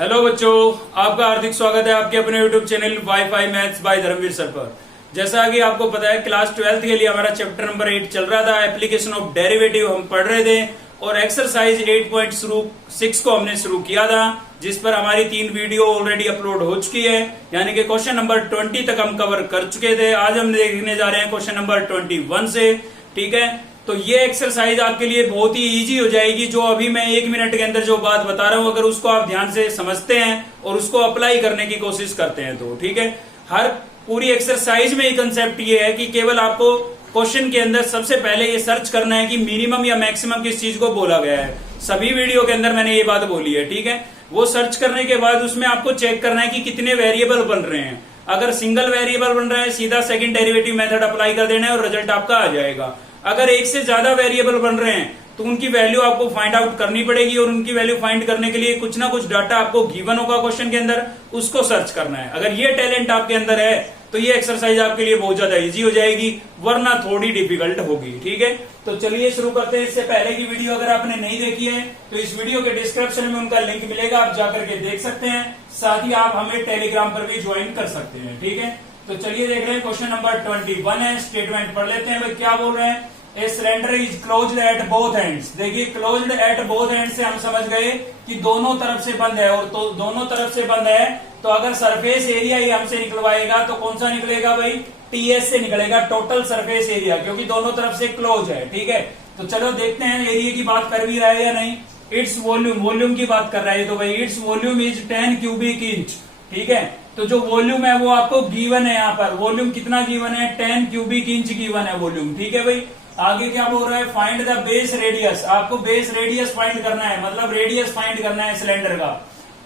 Hello बच्चों, आपका हार्दिक स्वागत है आपके अपने YouTube channel WiFi maths by Dharmveer sir पर। जैसा कि आपको पता है, क्लास 12th के लिए हमारा चैप्टर नंबर 8 चल रहा था। एप्लीकेशन ऑफ डेरिवेटिव हम पढ़ रहे थे और एक्सरसाइज 8.6 को हमने शुरू किया था, जिस पर हमारी 3 वीडियो ऑलरेडी अपलोड हो चुकी है, यानी कि क्वेश्चन नंबर 20 तक हम कवर कर चुके थे। आज हम देखने जा रहे हैं क्वेश्चन नंबर 21 से। ठीक है, तो ये एक्सरसाइज आपके लिए बहुत ही इजी हो जाएगी। जो अभी मैं 1 मिनट के अंदर जो बात बता रहा हूं, अगर उसको आप ध्यान से समझते हैं और उसको अप्लाई करने की कोशिश करते हैं तो ठीक है। हर पूरी एक्सरसाइज में ही कंसेप्ट ये है कि केवल आपको क्वेश्चन के अंदर सबसे पहले ये सर्च करना है कि मिनिमम या मैक्सिमम किस चीज को बोला गया है। सभी वीडियो के अंदर मैंने ये बात बोली है, ठीक है। वो सर्च करने के बाद उसमें आपको चेक करना है कि कितने वेरिएबल बन रहे हैं। अगर सिंगल वेरिएबल बन रहा है, सीधा सेकंड डेरिवेटिव मेथड अप्लाई कर देना है और रिजल्ट आपका आ जाएगा। अगर एक से ज्यादा वेरिएबल बन रहे हैं तो उनकी वैल्यू आपको फाइंड आउट करनी पड़ेगी और उनकी वैल्यू फाइंड करने के लिए कुछ ना कुछ डाटा आपको गिवन होगा क्वेश्चन के अंदर, उसको सर्च करना है। अगर ये टैलेंट आपके अंदर है तो ये एक्सरसाइज आपके लिए बहुत ज्यादा इजी हो जाएगी, वरना थोड़ी डिफिकल्ट होगी। ठीक है, तो चलिए शुरू करते हैं। इससे पहले की वीडियो अगर आपने नहीं देखी है तो इस वीडियो के डिस्क्रिप्शन में उनका लिंक मिलेगा, आप जाकर के देख सकते हैं। साथ ही आप हमें टेलीग्राम पर भी ज्वाइन कर सकते हैं। ठीक है, तो चलिए देख रहे हैं क्वेश्चन नंबर 21 है। स्टेटमेंट पढ़ लेते हैं। भाई क्या बोल रहे हैं? A cylinder is closed at both ends. देखिए, क्लोज्ड एट बोथ एंड से हम समझ गए कि दोनों तरफ से बंद है, और तो दोनों तरफ से बंद है तो अगर सरफेस एरिया ही हमसे निकलवाएगा तो कौन सा निकलेगा भाई? टीएस से निकलेगा, टोटल सरफेस एरिया, क्योंकि दोनों तरफ से क्लोज है। ठीक है, तो चलो देखते हैं एरिया की बात कर भी रहा है या नहीं। इट्स वॉल्यूम, वॉल्यूम की बात कर रहा है तो भाई its volume is 10 cubic inch. ठीक है, तो जो वॉल्यूम है वो आपको गिवन है। यहाँ पर वॉल्यूम कितना गिवन है? 10 क्यूबिक इंच गिवन है वॉल्यूम। ठीक है भाई, आगे क्या बोल रहा है? Find the base radius. आपको बेस रेडियस फाइंड करना है, मतलब रेडियस फाइंड करना है सिलेंडर का।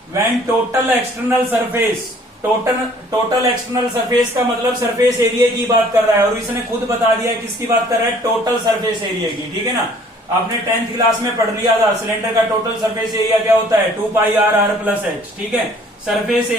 When total external surface, total external surface का मतलब सरफेस एरिया की बात कर रहा है, और इसने खुद बता दिया किसकी बात कर रहा है? टोटल सरफेस एरिया की। ठीक है ना, आपने 10th क्लास में पढ़ लिया था सिलेंडर का टोटल सरफेस एरिया क्या होता है? 2 pi are are plus H. ठीक है, सरफेस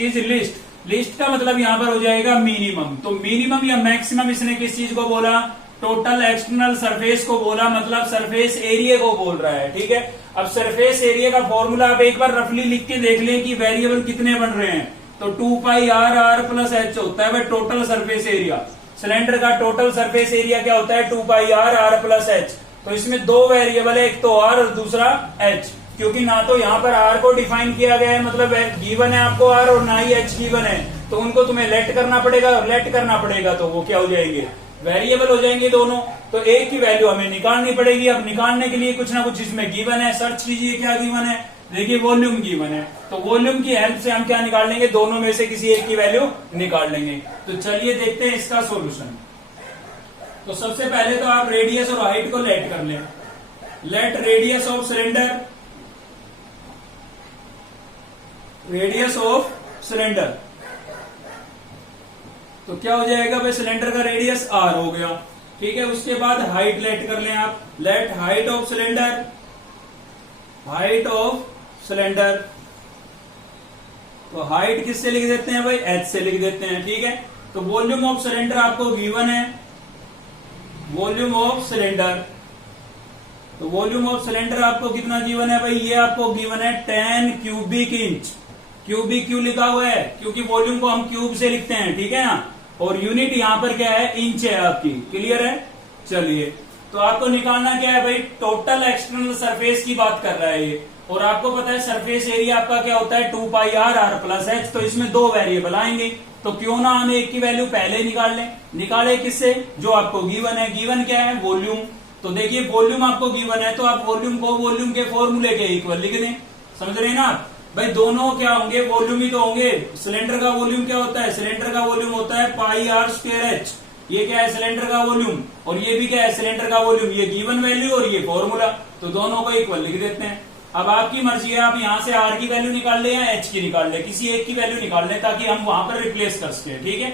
इज लिस्ट। लिस्ट का मतलब यहां पर हो जाएगा मिनिमम। तो मिनिमम या मैक्सिमम इसने किस चीज को बोला? टोटल एक्सटर्नल सरफेस को बोला, मतलब सरफेस एरिया को बोल रहा है। ठीक है, अब सरफेस एरिया का फॉर्मूला आप एक बार रफली लिख के देख लें कि वेरिएबल कितने बन रहे हैं। तो 2 pi are are plus H होता है भाई टोटल सरफेस एरिया। सिलेंडर का टोटल सरफेस एरिया क्या होता है? 2 pi are are plus H. तो इसमें 2 वेरिएबल है, एक तो आर और दूसरा एच, क्योंकि ना तो यहाँ पर आर को डिफाइन किया गया है, मतलब गिवन है आपको आर, और ना ही एच गिवन है, तो उनको तुम्हें लेट करना पड़ेगा, और लेट करना पड़ेगा तो वो क्या हो जाएंगे? वेरिएबल हो जाएंगे दोनों। तो एक की वैल्यू हमें निकालनी पड़ेगी। अब निकालने के लिए कुछ ना कुछ इसमें गिवन है, सर्च कीजिए क्या गिवन है। देखिए, वॉल्यूम गिवन है, तो वॉल्यूम की हेल्प से हम क्या निकाल लेंगे? दोनों में से किसी एक की वैल्यू निकाल लेंगे। तो चलिए देखते हैं इसका सोल्यूशन। तो सबसे पहले तो आप रेडियस और हाइट को लेट कर लें। Let radius of cylinder, radius of cylinder, तो क्या हो जाएगा भाई? सिलेंडर का रेडियस आर हो गया। ठीक है, उसके बाद हाइट लेट कर लें आप। Let height of cylinder, height of cylinder, तो हाइट किससे लिख देते हैं भाई? एच से लिख देते हैं। ठीक है, तो वॉल्यूम ऑफ सिलेंडर आपको गिवन है, वॉल्यूम ऑफ सिलेंडर, तो वॉल्यूम ऑफ सिलेंडर आपको कितना गिवन है भाई? ये आपको गिवन है 10 क्यूबिक इंच। क्यूबिक क्यों लिखा हुआ है? क्योंकि वॉल्यूम को हम क्यूब से लिखते हैं। ठीक है ना, और यूनिट यहां पर क्या है? इंच है आपकी। क्लियर है? चलिए, तो आपको निकालना क्या है भाई? टोटल एक्सटर्नल सरफेस की बात कर रहा है ये, और आपको पता है सरफेस एरिया आपका क्या होता है? 2 pi are are plus H. तो इसमें 2 वेरिएबल आएंगे, तो क्यों ना हम एक की वैल्यू पहले निकाल लें। निकाले किससे? जो आपको गिवन है। गिवन क्या है? वॉल्यूम। तो देखिए, वॉल्यूम आपको गिवन है, तो आप वॉल्यूम को वॉल्यूम के फॉर्मूले के इक्वल लिख दें। समझ रहे हैं ना भाई? दोनों क्या होंगे? वॉल्यूम ही तो होंगे। सिलेंडर का वॉल्यूम क्या होता है? सिलेंडर का वॉल्यूम होता है पाई आर स्क्वायर एच। ये क्या है? सिलेंडर का वॉल्यूम। और ये भी क्या है? सिलेंडर का वॉल्यूम। ये गिवन वैल्यू और ये फॉर्मूला, तो दोनों को इक्वल लिख देते हैं। अब आपकी मर्जी है, आप यहां से आर की वैल्यू निकाल लें या एच की निकाल लें, किसी एक की वैल्यू निकाल लें ताकि हम वहां पर रिप्लेस कर सके। ठीक है,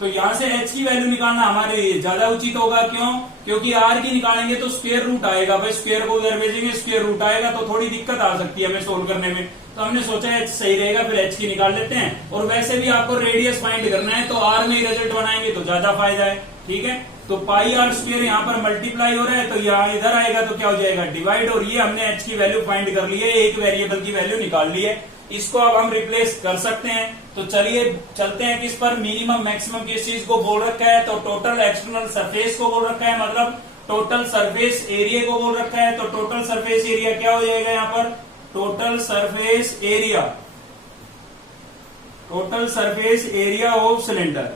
तो यहाँ से h की वैल्यू निकालना हमारे लिए ज्यादा उचित होगा। क्यों? क्योंकि r की निकालेंगे तो स्क्वायर रूट आएगा भाई, स्क्वायर को उधर भेजेंगे स्क्वायर रूट आएगा तो थोड़ी दिक्कत आ सकती है हमें सोल्व करने में। तो हमने सोचा h सही रहेगा, फिर h की निकाल लेते हैं। और वैसे भी आपको रेडियस फाइंड करना है तो r में ही रिजल्ट बनाएंगे तो ज्यादा फायदा है। ठीक है, तो पाई आर स्क्वायर यहाँ पर मल्टीप्लाई हो रहा है तो यहाँ इधर आएगा तो क्या हो जाएगा डिवाइड। और ये हमने h की वैल्यू फाइंड कर ली है, एक वेरिएबल की वैल्यू निकाल ली है, इसको अब हम रिप्लेस कर सकते हैं। तो चलिए चलते हैं किस पर, मिनिमम मैक्सिमम किस चीज को बोल रखा है, तो टोटल एक्सटर्नल सरफेस को बोल रखा है, मतलब टोटल सरफेस एरिया को बोल रखा है। तो टोटल सरफेस एरिया क्या हो जाएगा यहाँ पर, total surface area, total surface area of cylinder.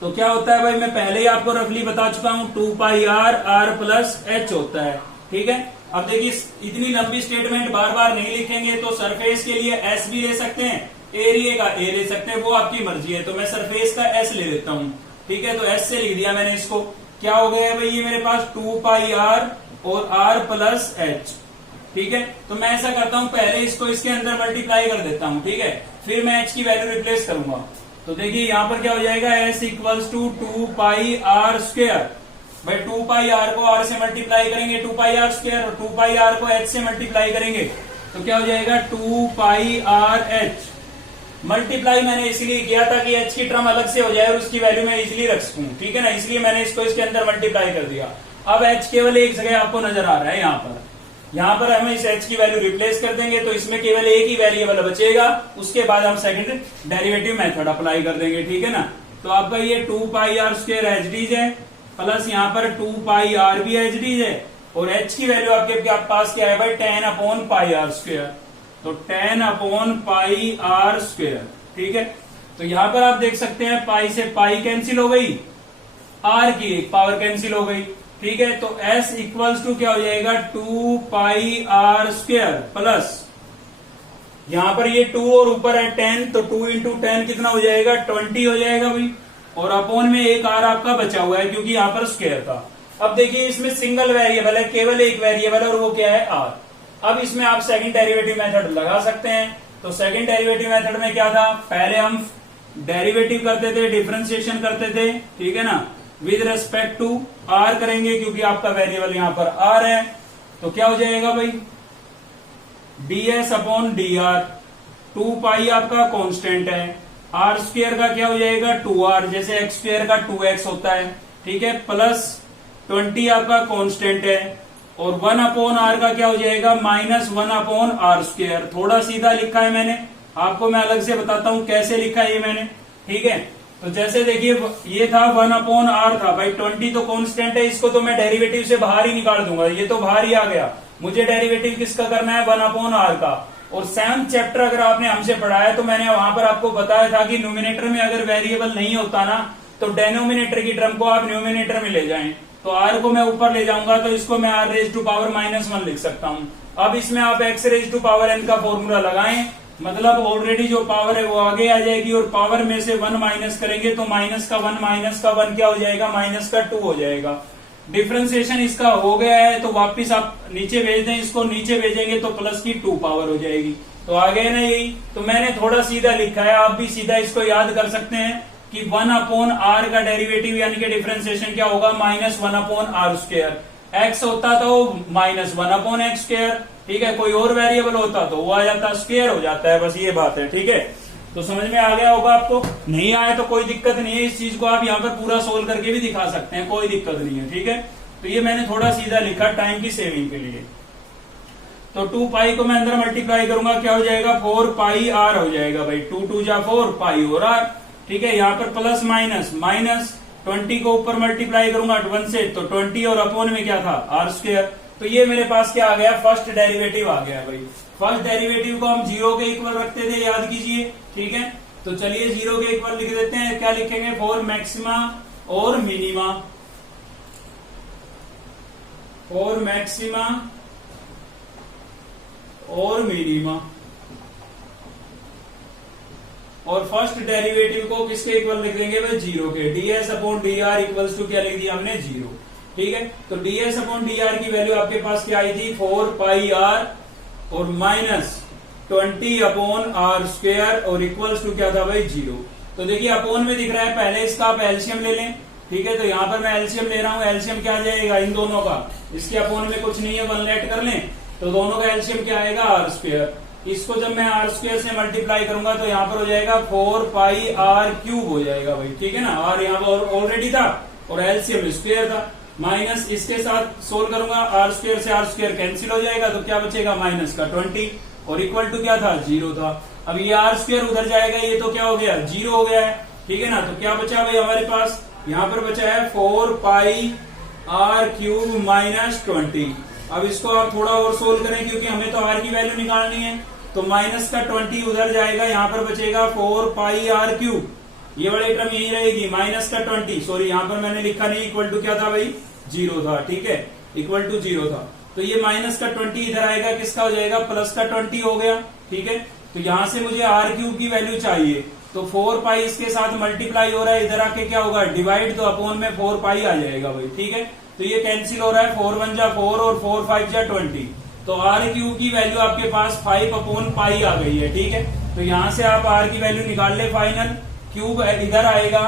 तो क्या होता है भाई, मैं पहले ही आपको रफली बता चुका हूं, 2 pi are, are plus H होता है। ठीक है, अब देखिए इतनी लंबी स्टेटमेंट बार बार नहीं लिखेंगे, तो सरफेस के लिए एस भी ले सकते हैं, एरिया का ए ले सकते हैं, वो आपकी मर्जी है। तो मैं सरफेस का एस ले लेता हूं। ठीक है, तो एस से लिख दिया मैंने इसको। क्या हो गया भाई, ये मेरे पास 2 पाई आर और आर प्लस एच। ठीक है, तो मैं ऐसा करता हूं, पहले इसको इसके अंदर मल्टीप्लाई कर देता हूं। ठीक है, फिर मैं एच की वैल्यू रिप्लेस करूंगा। तो देखिए यहाँ पर क्या हो जाएगा, S equals to 2 pi R square. भाई 2 पाई आर को आर से मल्टीप्लाई करेंगे 2 पाई आर स्क्वायर, और 2 पाई आर को एच से मल्टीप्लाई करेंगे तो क्या हो जाएगा 2 पाई आर एच। मल्टीप्लाई मैंने इसलिए किया था कि एच की टर्म अलग से हो जाए और उसकी वैल्यू मैं इजिली रख सकूं। ठीक है ना, इसलिए मैंने इसको इसके अंदर मल्टीप्लाई कर दिया। अब एच केवल एक जगह आपको नजर आ रहा है, यहाँ पर हम इस एच की वैल्यू रिप्लेस कर देंगे तो इसमें केवल एक ही वेरिएबल बचेगा। उसके बाद हम सेकंड डेरिवेटिव मेथड अप्लाई कर देंगे। ठीक है ना, तो आपका ये 2 पाई आर स्क्वायर एच डीज है, प्लस यहाँ पर 2 पाई आर भी एच डीज है, और एच की वैल्यू आपके पास क्या है भाई, 10 अपॉन पाई आर स्क्वायर। तो 10 अपॉन पाई आर स्क्वायर। ठीक है, तो यहाँ पर आप देख सकते हैं पाई से पाई कैंसिल हो गई, आर की एक पावर कैंसिल हो गई। ठीक है, तो S इक्वल्स टू क्या हो जाएगा 2 पाई आर स्क्वायर प्लस यहां पर ये 2 और ऊपर है 10, तो 2 इंटू 10 कितना हो जाएगा 20 हो जाएगा भाई, और अपॉन में एक आर आपका बचा हुआ है क्योंकि यहाँ पर स्क्वायर था। अब देखिए इसमें सिंगल वेरिएबल है, केवल एक वेरिएबल है और वो क्या है आर। अब इसमें आप सेकंड डेरिवेटिव मेथड लगा सकते हैं। तो सेकंड डेरिवेटिव मेथड में क्या था, पहले हम डेरिवेटिव करते थे, डिफरेंशिएशन करते थे। ठीक है ना, विद रेस्पेक्ट टू आर करेंगे क्योंकि आपका वेरिएबल यहां पर आर है। तो क्या हो जाएगा भाई, ds अपॉन डी आर, 2 पाई आपका कांस्टेंट है, आर स्क्वायर का क्या हो जाएगा 2r, जैसे एक्स स्क्वायर का 2x होता है। ठीक है, प्लस 20 आपका कांस्टेंट है, और 1 अपॉन आर का क्या हो जाएगा -1 अपॉन आर स्क्वायर। थोड़ा सीधा लिखा है मैंने, आपको मैं अलग से बताता हूं कैसे लिखा है ये मैंने। ठीक है, तो जैसे देखिए ये था 1 अपॉन आर था भाई, 20 तो कांस्टेंट है, इसको तो मैं डेरिवेटिव से बाहर ही निकाल दूंगा, ये तो बाहर ही आ गया। मुझे डेरिवेटिव किसका करना है 1 अपॉन आर का। और 7th चैप्टर अगर आपने हमसे पढ़ा है तो मैंने वहां पर आपको बताया था कि न्यूमिनेटर में अगर वेरिएबल नहीं होता ना तो डेनोमिनेटर की टर्म को आप न्यूमिनेटर में ले जाएं। तो आर को मैं ऊपर ले जाऊंगा तो इसको मैं आर रेज टू पावर -1 लिख सकता हूं। अब इसमें आप x raise to power n का फॉर्मूला लगाएं, मतलब ऑलरेडी जो पावर है वो आगे आ जाएगी, और पावर में से 1 माइनस करेंगे तो माइनस का 1 क्या हो जाएगा -2 हो जाएगा। डिफरेंशिएशन इसका हो गया है तो वापिस आप नीचे भेज दें, इसको नीचे भेजेंगे तो प्लस की 2 पावर हो जाएगी। तो आ गए ना यही। तो मैंने थोड़ा सीधा लिखा है, आप भी सीधा इसको याद कर सकते हैं कि 1 अपॉन आर का डेरिवेटिव यानी कि डिफरेंशिएशन क्या होगा -1 अपॉन आर स्क्वायर। एक्स होता तो -1 अपॉन एक्स स्क्वायर। ठीक है, कोई और वेरिएबल होता तो वो आ जाता स्क्वायर हो जाता है, बस ये बात है। ठीक है, तो समझ में आ गया होगा आपको, नहीं आया तो कोई दिक्कत नहीं है, इस चीज को आप यहाँ पर पूरा सोल्व करके भी दिखा सकते हैं, कोई दिक्कत नहीं है। ठीक है, तो ये मैंने थोड़ा सीधा लिखा टाइम की सेविंग के लिए। तो 2 पाई को मैं अंदर मल्टीप्लाई करूंगा, क्या हो जाएगा 4 पाई आर हो जाएगा भाई, 2 2 जा 4 पाई और आर। ठीक है, यहाँ पर प्लस माइनस 20 को ऊपर मल्टीप्लाई करूंगा 1 से तो 20, और अपॉन में क्या था आर स्क्वायर। तो ये मेरे पास क्या आ गया, फर्स्ट डेरिवेटिव आ गया भाई। फर्स्ट डेरिवेटिव को हम 0 के इक्वल रखते थे, याद कीजिए। ठीक है, तो चलिए 0 के इक्वल लिख देते हैं। क्या लिखेंगे, फॉर मैक्सिमा और मिनिमा, फॉर मैक्सिमा और मिनिमा। और फर्स्ट डेरिवेटिव को किसके इक्वल लिख देंगे भाई 0 के, ds upon D R equals to क्या लिख दिया हमने 0। ठीक है, तो ds अपॉन डी आर की वैल्यू आपके पास क्या आई थी 4 पाई आर और -20 अपॉन आर स्क्वायर और इक्वल्स टू क्या था भाई 0। तो देखिए अपोन में दिख रहा है, पहले इसका आप एलसीएम ले लें, ठीक है। तो यहाँ पर मैं एलसीएम ले रहा हूँ, एलसीएम क्या आ जाएगा इन दोनों का, इसके अपोन में कुछ नहीं है, 1 लेट कर लें तो दोनों का एलसीएम क्या आएगा आर स्क्वायर। इसको जब मैं आर स्क्वायर से मल्टीप्लाई करूंगा तो यहाँ पर हो जाएगा 4 पाई आर क्यूब हो जाएगा भाई, ठीक है ना। आर यहाँ पर ऑलरेडी था और एलसीएम स्क्वायर था, माइनस इसके साथ सोल्व करूंगा, आर स्क्वायर से आर स्क्वायर कैंसिल हो जाएगा तो क्या बचेगा माइनस का 20 और इक्वल टू क्या था 0 था। अब ये आर स्क्वायर उधर जाएगा, ये तो क्या हो गया 0 हो गया है, ठीक है ना। तो क्या बचा भाई हमारे पास, यहाँ पर बचा है 4 पाई आर क्यूब माइनस 20। अब इसको आप थोड़ा और सोल्व करें क्योंकि हमें तो आर की वैल्यू निकालनी है, तो माइनस का 20 उधर जाएगा, यहाँ पर बचेगा 4 पाई आर क्यूब, ये वाली टर्म यही रहेगी, माइनस का 20, सॉरी यहाँ पर मैंने लिखा नहीं, इक्वल टू क्या था भाई 0 था, ठीक है, इक्वल टू 0 था। तो ये माइनस का 20 इधर आएगा, किसका हो जाएगा प्लस का 20 हो गया, ठीक है। तो यहां से मुझे आर क्यूब की वैल्यू चाहिए, तो 4 पाई इसके साथ मल्टीप्लाई हो रहा है, इधर आके क्या होगा डिवाइड, तो अपोन में 4 पाई आ जाएगा भाई, ठीक है। तो ये कैंसिल हो रहा है, 4 1 जा 4 और 4 5 जा 20, तो आर क्यूब की वैल्यू आपके पास 5 अपॉन पाई आ गई है, ठीक है। तो यहां से आप आर की वैल्यू निकाल ले फाइनल, क्यूब इधर आएगा,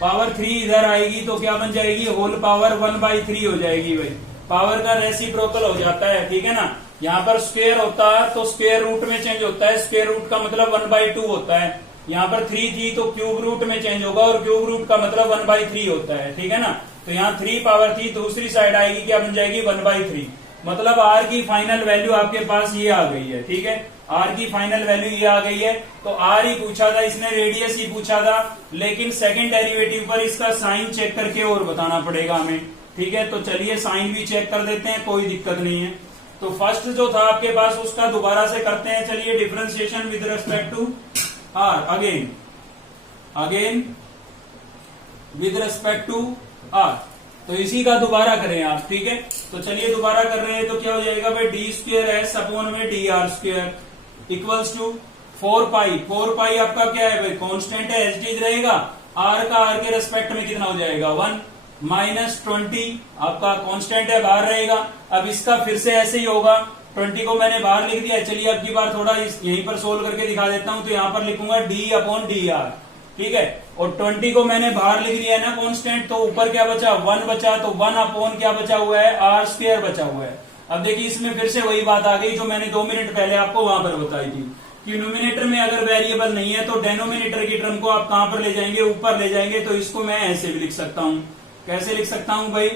पावर 3 इधर आएगी, तो क्या बन जाएगी होल पावर 1/3 हो जाएगी भाई, पावर का रेसिप्रोकल हो जाता है, ठीक है ना। यहाँ पर स्क्वायर होता है तो स्क्वायर रूट में चेंज होता है, स्क्वायर रूट का मतलब 1/2 होता है, यहाँ पर 3 थी तो क्यूब रूट में चेंज होगा और क्यूब रूट का मतलब 1/3 होता है, ठीक है ना। तो यहाँ 3 पावर थी, दूसरी साइड आएगी क्या बन जाएगी 1/3, मतलब आर की फाइनल वैल्यू आपके पास ये आ गई है, ठीक है। आर की फाइनल वैल्यू ये आ गई है, तो आर ही पूछा था इसने, रेडियस ही पूछा था, लेकिन सेकंड डेरिवेटिव पर इसका साइन चेक करके और बताना पड़ेगा हमें, ठीक है। तो चलिए साइन भी चेक कर देते हैं, कोई दिक्कत नहीं है। तो फर्स्ट जो था आपके पास उसका दोबारा से करते हैं, चलिए differentiation with respect to R, again with respect to R, तो इसी का दोबारा करें आप, ठीक है। तो चलिए दोबारा कर रहे हैं, तो क्या हो जाएगा भाई डी स्क्वायर एस अपॉन में D R square equals to 4 pi, 4 pi आपका क्या है भाई कांस्टेंट है, एच रहेगा, आर का आर के रेस्पेक्ट में कितना हो जाएगा 1 माइनस 20 आपका कांस्टेंट है, बाहर रहेगा। अब इसका फिर से ऐसे ही होगा, 20 को मैंने बाहर लिख दिया, चलिए अब की बार थोड़ा यहीं पर सोल्व करके दिखा देता हूं, तो यहाँ पर लिखूंगा डी अपॉन डी आर, ठीक है। और 20 को मैंने बाहर लिख दिया है ना कांस्टेंट, तो ऊपर क्या बचा 1 बचा, तो 1 अपॉन क्या बचा हुआ है आर स्क्वायर बचा हुआ है। अब देखिए इसमें फिर से वही बात आ गई जो मैंने 2 मिनट पहले आपको वहां पर बताई थी कि न्यूमिनेटर में अगर वेरिएबल नहीं है तो डेनोमिनेटर की टर्म को आप कहां पर ले जाएंगे, ऊपर ले जाएंगे। तो इसको मैं ऐसे भी लिख सकता हूं, कैसे लिख सकता हूं भाई,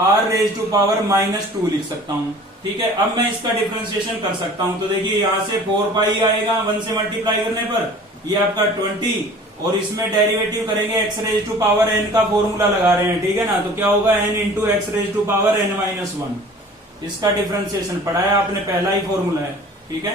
आर रेज टू पावर -2 लिख सकता हूं, ठीक है। अब मैं इसका डिफरेंशिएशन कर सकता हूं, तो देखिए यहाँ से 4 पाई आएगा 1 से मल्टीप्लाई करने पर, ये आपका 20, और इसमें डेरिवेटिव करेंगे x raise to power N का फॉर्मूला लगा रहे हैं, ठीक है ना। तो क्या होगा N into x raise to power n-1, इसका डिफरेंशिएशन पढ़ा है आपने, पहला ही फॉर्मूला है, ठीक है।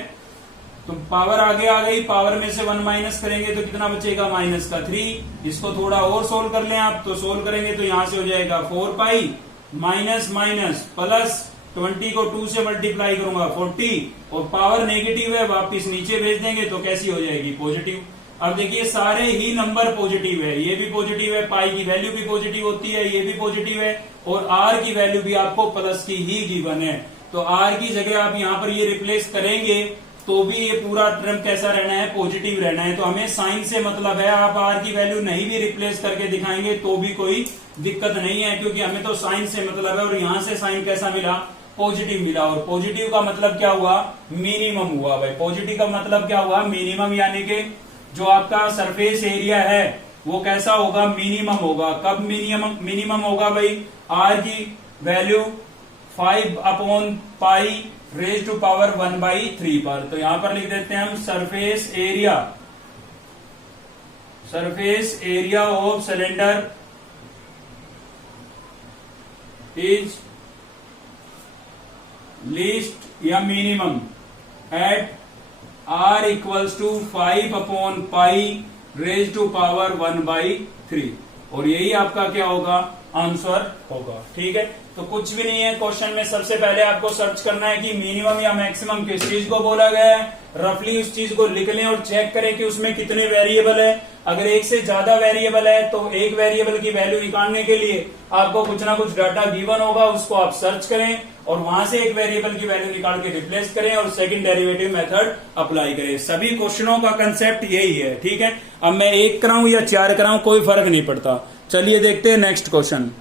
तो पावर आगे आ गई, पावर में से 1 माइनस करेंगे तो कितना बचेगा -3, इसको थोड़ा और सोल्व कर लें आप, तो सोल्व करेंगे तो यहां से हो जाएगा 4 पाई माइनस माइनस प्लस 20 को 2 से मल्टीप्लाई करूंगा 40, और पावर नेगेटिव है वापिस नीचे भेज देंगे तो कैसी हो जाएगी पॉजिटिव। अब देखिए सारे ही नंबर पॉजिटिव है, ये भी पॉजिटिव है, पाई की वैल्यू भी पॉजिटिव होती है, ये भी पॉजिटिव है, और आर की वैल्यू भी आपको प्लस की ही गिवन है। तो आर की जगह आप यहाँ पर ये रिप्लेस करेंगे तो भी ये पूरा टर्म कैसा रहना है पॉजिटिव रहना है। तो हमें साइन से मतलब है, आप आर की वैल्यू नहीं भी रिप्लेस करके दिखाएंगे तो भी कोई दिक्कत नहीं है, क्योंकि हमें तो साइन से मतलब है, और यहाँ से साइन कैसा मिला पॉजिटिव मिला, और पॉजिटिव का मतलब क्या हुआ मिनिमम हुआ भाई, पॉजिटिव का मतलब क्या हुआ मिनिमम, यानी कि जो आपका सरफेस एरिया है वो कैसा होगा मिनिमम होगा। कब मिनिमम होगा भाई, आर की value 5 upon pi raise to power 1/3 पर। तो यहां पर लिख देते हैं हम surface area of cylinder is least या minimum at R equals to 5 upon pi raise to power 1/3, और यही आपका क्या होगा आंसर होगा, ठीक है। तो कुछ भी नहीं है। क्वेश्चन में सबसे पहले आपको सर्च करना है कि मिनिमम या मैक्सिमम किस चीज को बोला गया है, रफली उस चीज को लिख लें और चेक करें कि उसमें कितने वेरिएबल है। अगर एक से ज्यादा वेरिएबल है तो एक वेरिएबल की वैल्यू निकालने के लिए आपको कुछ ना कुछ डाटा गिवन होगा, उसको आप सर्च करें और वहां से एक वेरिएबल की वैल्यू निकाल के रिप्लेस करें और सेकंड डेरिवेटिव मेथड अप्लाई करें। सभी क्वेश्चनों का कंसेप्ट यही है, ठीक है। अब मैं 1 कराऊं या 4 कराऊं कोई फर्क नहीं पड़ता। चलिए देखते हैं नेक्स्ट क्वेश्चन।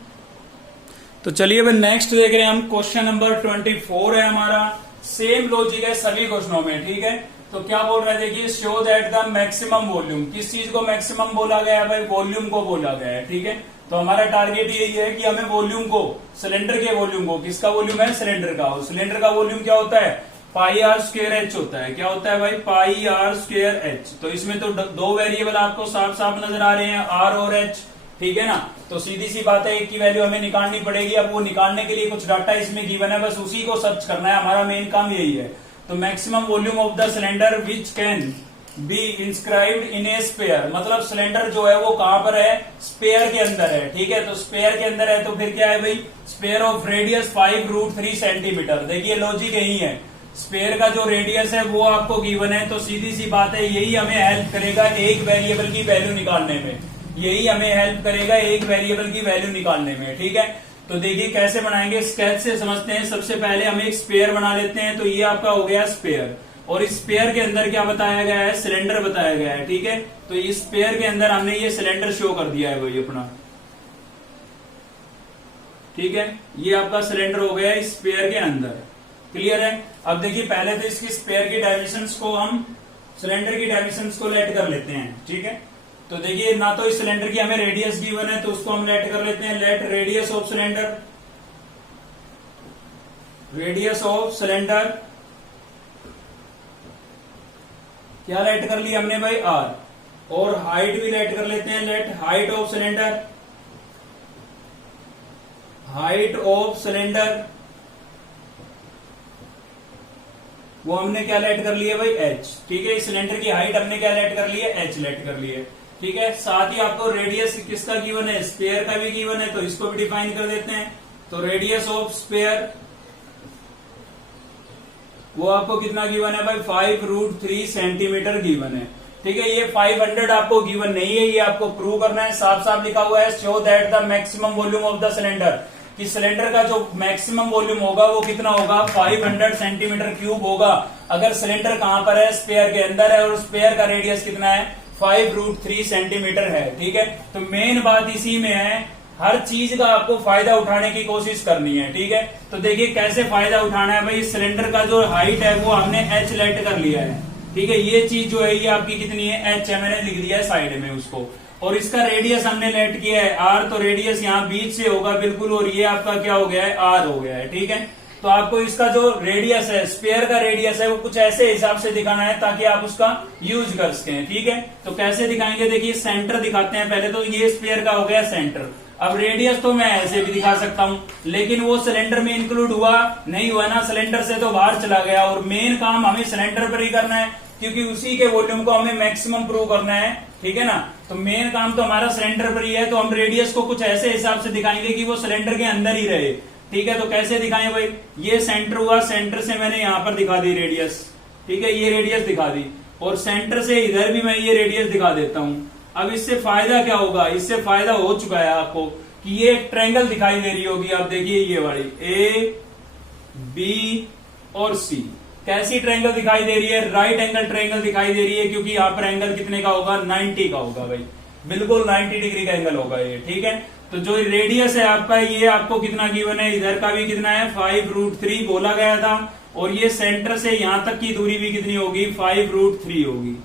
तो चलिए भाई नेक्स्ट देख रहे हैं हम, क्वेश्चन नंबर 24 है हमारा। सेम लॉजिक है सभी क्वेश्चनों में, ठीक है। तो क्या बोल रहा है देखिए, show that the maximum volume, किस चीज को मैक्सिमम बोला गया है भाई, वॉल्यूम को बोला गया है, ठीक है। तो हमारा टारगेट यही है कि हमें वॉल्यूम को, सिलेंडर के वॉल्यूम को, किसका वॉल्यूम है, सिलेंडर का। सिलेंडर का वॉल्यूम क्या होता है, पाई आर स्क्वायर एच होता है। क्या होता है भाई, पाई आर स्क्वायर एच। तो इसमें तो दो वेरिएबल आपको साफ साफ नजर आ रहे हैं, आर और एच, ठीक है ना। तो सीधी सी बात है, एक की वैल्यू हमें निकालनी पड़ेगी। अब वो निकालने के लिए कुछ डाटा इसमें गिवन है, बस उसी को सर्च करना है, हमारा मेन काम यही है। तो maximum volume of the cylinder which can be inscribed in a sphere, मतलब सिलेंडर जो है वो कहां पर है, स्पेयर के अंदर है, ठीक है। तो स्पेयर के अंदर है तो फिर क्या है भाई, स्पेयर ऑफ रेडियस 5√3 सेंटीमीटर। देखिए लॉजिक यही है, स्पेयर का जो रेडियस है वो आपको गिवन है, तो सीधी सी बात है यही हमें हेल्प करेगा एक वेरिएबल की वैल्यू निकालने में, यही हमें हेल्प करेगा एक वेरिएबल की वैल्यू निकालने में, ठीक है। तो देखिए कैसे बनाएंगे, स्केच से समझते हैं। सबसे पहले हम एक स्पेयर बना लेते हैं। तो ये आपका हो गया स्पेयर, और इस स्पेयर के अंदर क्या बताया गया है, सिलेंडर बताया गया है, ठीक है। तो इस स्पेयर के अंदर हमने ये सिलेंडर शो कर दिया है वही अपना, ठीक है। ये आपका सिलेंडर हो गया इस स्पेयर के अंदर, क्लियर है। अब देखिए पहले तो इसकी स्पेयर की डायमेंशंस को हम सिलेंडर की डायमेंशंस को लेट कर लेते हैं, ठीक है। तो देखिए ना तो इस सिलेंडर की हमें रेडियस गिवन है, तो उसको हम लेट कर लेते हैं, let radius of cylinder, radius of cylinder क्या लेट कर लिया हमने भाई, आर। और हाइट भी लेट कर लेते हैं, let height of cylinder, height of cylinder वो हमने क्या लेट कर लिया भाई, एच, ठीक है। सिलेंडर की हाइट हमने क्या लेट कर ली है, एच लेट कर ली है, ठीक है। साथ ही आपको रेडियस किसका गिवन है, स्पेयर का भी गिवन है, तो इसको भी डिफाइन कर देते हैं। तो रेडियस ऑफ स्पेयर वो आपको कितना गिवन है भाई, 5√3 सेंटीमीटर गिवन है, ठीक है। ये 500 आपको गिवन नहीं है, ये आपको प्रूव करना है। साफ साफ लिखा हुआ है, show that the maximum volume of the cylinder, कि सिलेंडर का जो मैक्सिमम वॉल्यूम होगा वो कितना होगा, 500 सेंटीमीटर क्यूब होगा। अगर सिलेंडर कहां पर है, स्पेयर के अंदर है, और स्पेयर का रेडियस कितना है, 5√3 सेंटीमीटर है, ठीक है। तो मेन बात इसी में है, हर चीज का आपको फायदा उठाने की कोशिश करनी है, ठीक है। तो देखिए कैसे फायदा उठाना है भाई, सिलेंडर का जो हाइट है वो हमने एच लेट कर लिया है, ठीक है। ये चीज जो है ये आपकी कितनी है, एच है, मैंने लिख दिया है साइड में उसको। और इसका रेडियस हमने लेट किया है आर, तो रेडियस यहाँ बीच से होगा बिल्कुल, और ये आपका क्या हो गया है, आर हो गया है, ठीक है। तो आपको इसका जो रेडियस है, स्पेयर का रेडियस है, वो कुछ ऐसे हिसाब से दिखाना है ताकि आप उसका यूज कर सकें, ठीक है। तो कैसे दिखाएंगे, देखिए सेंटर दिखाते हैं पहले। तो ये स्पेयर का हो गया सेंटर। अब रेडियस तो मैं ऐसे भी दिखा सकता हूं, लेकिन वो सिलेंडर में इंक्लूड हुआ नहीं हुआ ना, सिलेंडर से तो बाहर चला गया। और मेन काम हमें सिलेंडर पर ही करना है, क्योंकि उसी के वॉल्यूम को हमें मैक्सिमम प्रूव करना है, ठीक है ना। तो मेन काम तो हमारा सिलेंडर पर ही है। तो हम रेडियस को कुछ ऐसे हिसाब से दिखाएंगे कि वो सिलेंडर के अंदर ही रहे, ठीक है। तो कैसे दिखाएं भाई, ये सेंटर हुआ, सेंटर से मैंने यहां पर दिखा दी रेडियस, ठीक है, ये रेडियस दिखा दी, और सेंटर से इधर भी मैं ये रेडियस दिखा देता हूं। अब इससे फायदा क्या होगा, इससे फायदा हो चुका है आपको कि ये एक ट्रायंगल दिखाई दे रही होगी, आप देखिए ये वाली ए बी और सी, कैसी ट्रायंगल दिखाई दे रही है, राइट एंगल ट्रायंगल दिखाई दे रही है, क्योंकि यहाँ पर एंगल कितने का होगा, 90 का होगा भाई, बिल्कुल 90 डिग्री का एंगल होगा ये, ठीक है। तो जो रेडियस है आपका, ये आपको कितना गिवन है, इधर का भी कितना है, 5√3 बोला गया था, और ये सेंटर से यहां तक की दूरी भी कितनी होगी, 5√3 होगी,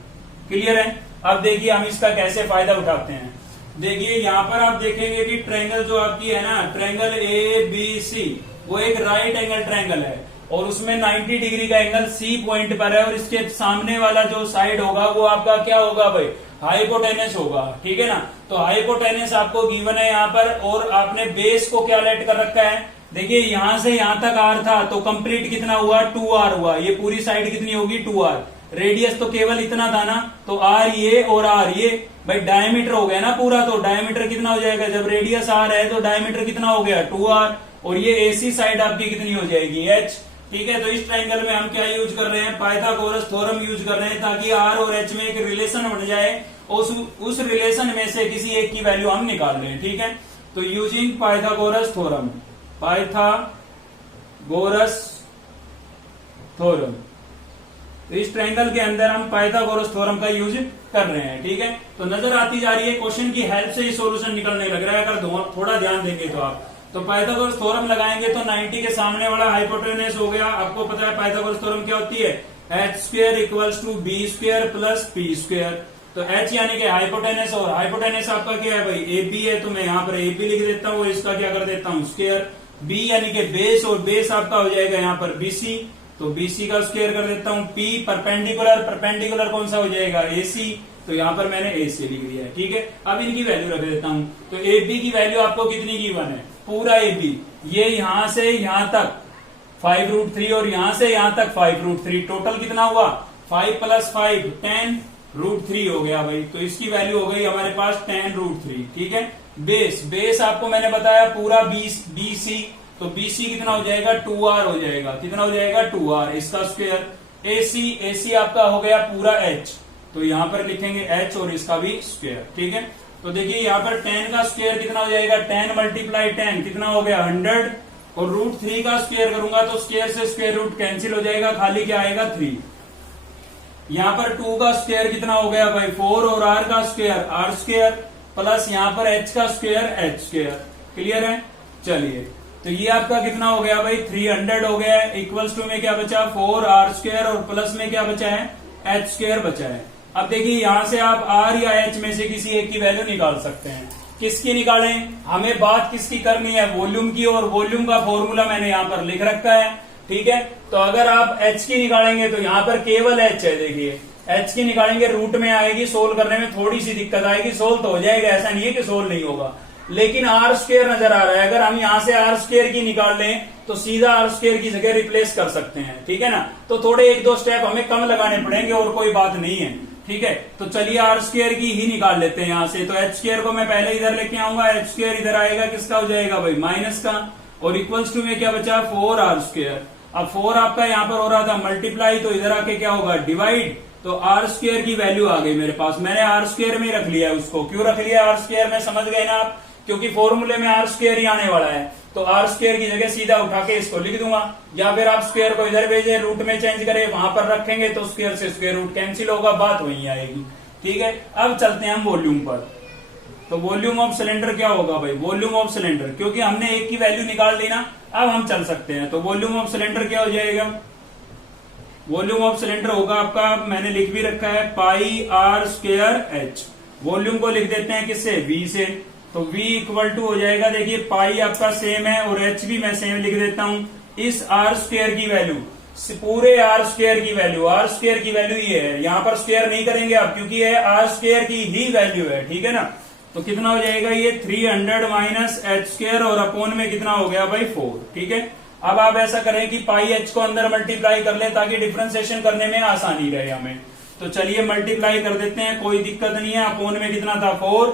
क्लियर है। अब देखिए हम इसका कैसे फायदा उठाते हैं। देखिए यहाँ पर आप देखेंगे कि ट्रायंगल जो आपकी है ना, ट्रायंगल ए बी सी, वो एक राइट एंगल ट्रायंगल है, और उसमें 90 डिग्री का एंगल सी पॉइंट पर है, और इसके सामने वाला जो साइड होगा वो आपका क्या होगा भाई, हाइपोटेनस होगा, ठीक है ना। तो हाइपोटेनस आपको गिवन है यहाँ पर, और आपने बेस को क्या लेट कर रखा है, देखिए यहां से यहां तक आर था, तो कंप्लीट कितना हुआ, 2r हुआ, ये पूरी साइड कितनी होगी, 2r। रेडियस तो केवल इतना था ना, तो आर ये और आर ये, भाई डायमीटर हो गया ना पूरा, तो डायमीटर कितना हो जाएगा, जब रेडियस आर है तो डायमीटर कितना हो गया, 2r। और ये AC साइड आपकी कितनी हो जाएगी H। ठीक है, तो इस ट्राइंगल में हम क्या यूज कर रहे हैं, पाइथागोरस थ्योरम यूज कर रहे हैं ताकि R और H में एक रिलेशन बन जाए और उस रिलेशन में से किसी एक की वैल्यू हम निकाल लें। ठीक है, तो using Pythagoras theorem, Pythagoras theorem, तो इस ट्रायंगल के अंदर हम पाइथागोरस थ्योरम का यूज कर रहे हैं। ठीक है, तो नजर आती जा रही है, क्वेश्चन की हेल्प से ही सॉल्यूशन निकलने लग रहा है अगर थोड़ा ध्यान देंगे तो आप। तो पाइथागोरस थ्योरम लगाएंगे तो 90 के सामने वाला हाइपोटेनस हो गया। आपको पता है पाइथागोरस थ्योरम क्या होती है, h² equals to b² plus p²। तो h यानी कि हाइपोटेनस, और हाइपोटेनस आपका क्या है भाई, AB है, तो मैं यहाँ पर AB लिख देता हूँ और इसका क्या कर देता हूँ स्क्वायर। b यानी कि बेस, और बेस आपका हो जाएगा यहाँ पर BC, तो BC का स्क्वायर कर देता हूँ। P परपेंडिकुलर, परपेंडिकुलर कौन सा हो जाएगा AC, तो यहाँ पर मैंने AC लिख दिया है। ठीक है, अब इनकी वैल्यू रख देता हूँ। तो AB की वैल्यू आपको कितनी गिवन है, पूरा AB, ये यहां से यहां तक 5√3 और यहां से यहां तक 5√3, टोटल कितना हुआ 5 + 5 10√3 हो गया भाई। तो इसकी वैल्यू हो गई हमारे पास 10√3। ठीक है, बेस, बेस आपको मैंने बताया पूरा BC, तो BC कितना हो जाएगा 2R हो जाएगा, कितना हो जाएगा 2R, इसका स्क्वायर। AC आपका हो गया पूरा H, तो यहां पर लिखेंगे H और इसका भी स्क्वायर। ठीक है, तो देखिए यहाँ पर 10 का स्क्वायर कितना हो जाएगा, 10 × 10 कितना हो गया 100, और √3 का स्क्वायर करूंगा तो स्क्वायर से स्क्वायर रूट कैंसिल हो जाएगा, खाली क्या आएगा 3। यहाँ पर 2 का स्क्वायर कितना हो गया भाई 4, और R का स्क्वायर R² प्लस यहाँ पर H का स्क्वायर H²। क्लियर है, चलिए तो ये आपका कितना हो गया भाई 300 हो गया है, इक्वल्स टू में क्या बचा 4R² और प्लस में क्या बचा है H² बचा है। अब देखिए यहां से आप R या H में से किसी एक की वैल्यू निकाल सकते हैं। किसकी निकालें, हमें बात किसकी करनी है, वॉल्यूम की, और वॉल्यूम का फॉर्मूला मैंने यहाँ पर लिख रखा है। ठीक है, तो अगर आप H की निकालेंगे तो यहाँ पर केवल H है, देखिए H की निकालेंगे रूट में आएगी, सोल्व करने में थोड़ी सी दिक्कत आएगी, सोल्व तो हो जाएगा, ऐसा नहीं है कि सोल्व नहीं होगा, लेकिन R² नजर आ रहा है। अगर हम यहाँ से R² की निकाल लें तो सीधा R² की जगह रिप्लेस कर सकते हैं। ठीक है ना, तो थोड़े 1-2 स्टेप हमें कम लगाने पड़ेंगे और कोई बात नहीं है। ठीक है, तो चलिए R² की ही निकाल लेते हैं यहाँ से। तो H² को मैं पहले इधर लेके आऊंगा, H² इधर आएगा, किसका हो जाएगा भाई माइनस का, और इक्वल्स टू में क्या बचा 4R²। अब 4 आपका यहाँ पर हो रहा था मल्टीप्लाई, तो इधर आके क्या होगा डिवाइड, तो R² की वैल्यू आ गई मेरे पास, मैंने R² में रख लिया है उसको। क्यों रख लिया R² में, समझ गए ना आप, क्योंकि फॉर्मूले में R² ही आने वाला है, तो R² की जगह सीधा उठा के इसको लिख दूंगा, या फिर आप स्क्वायर को इधर भेजे रूट में चेंज करें, वहां पर रखेंगे तो स्क्वायर से स्क्वायर रूट कैंसिल होगा, बात वहीं आएगी। ठीक है, अब चलते हैं हम वॉल्यूम पर। तो वॉल्यूम ऑफ सिलेंडर क्या होगा भाई, वॉल्यूम ऑफ सिलेंडर, क्योंकि हमने एक की वैल्यू निकाल ली ना, अब हम चल सकते हैं। तो वॉल्यूम ऑफ सिलेंडर क्या हो जाएगा, वॉल्यूम ऑफ सिलेंडर होगा आपका, मैंने लिख भी रखा है πr²H। वॉल्यूम को लिख देते हैं किससे, V से, तो V इक्वल टू हो जाएगा, देखिए पाई आपका सेम है और H भी मैं सेम लिख देता हूं। इस R² की वैल्यू, पूरे R² की वैल्यू, R² की वैल्यू ये है, यहां पर स्क्वायर नहीं करेंगे आप क्योंकि ये R² की ही वैल्यू है। ठीक है ना, तो कितना हो जाएगा ये 300 माइनस H², और अपोन में कितना हो गया भाई 4। ठीक है, अब आप ऐसा करें कि पाई H को अंदर मल्टीप्लाई कर ले ताकि डिफ्रेंसिएशन करने में आसानी रहे हमें। तो चलिए मल्टीप्लाई कर देते हैं, कोई दिक्कत नहीं है। अपोन में कितना था 4,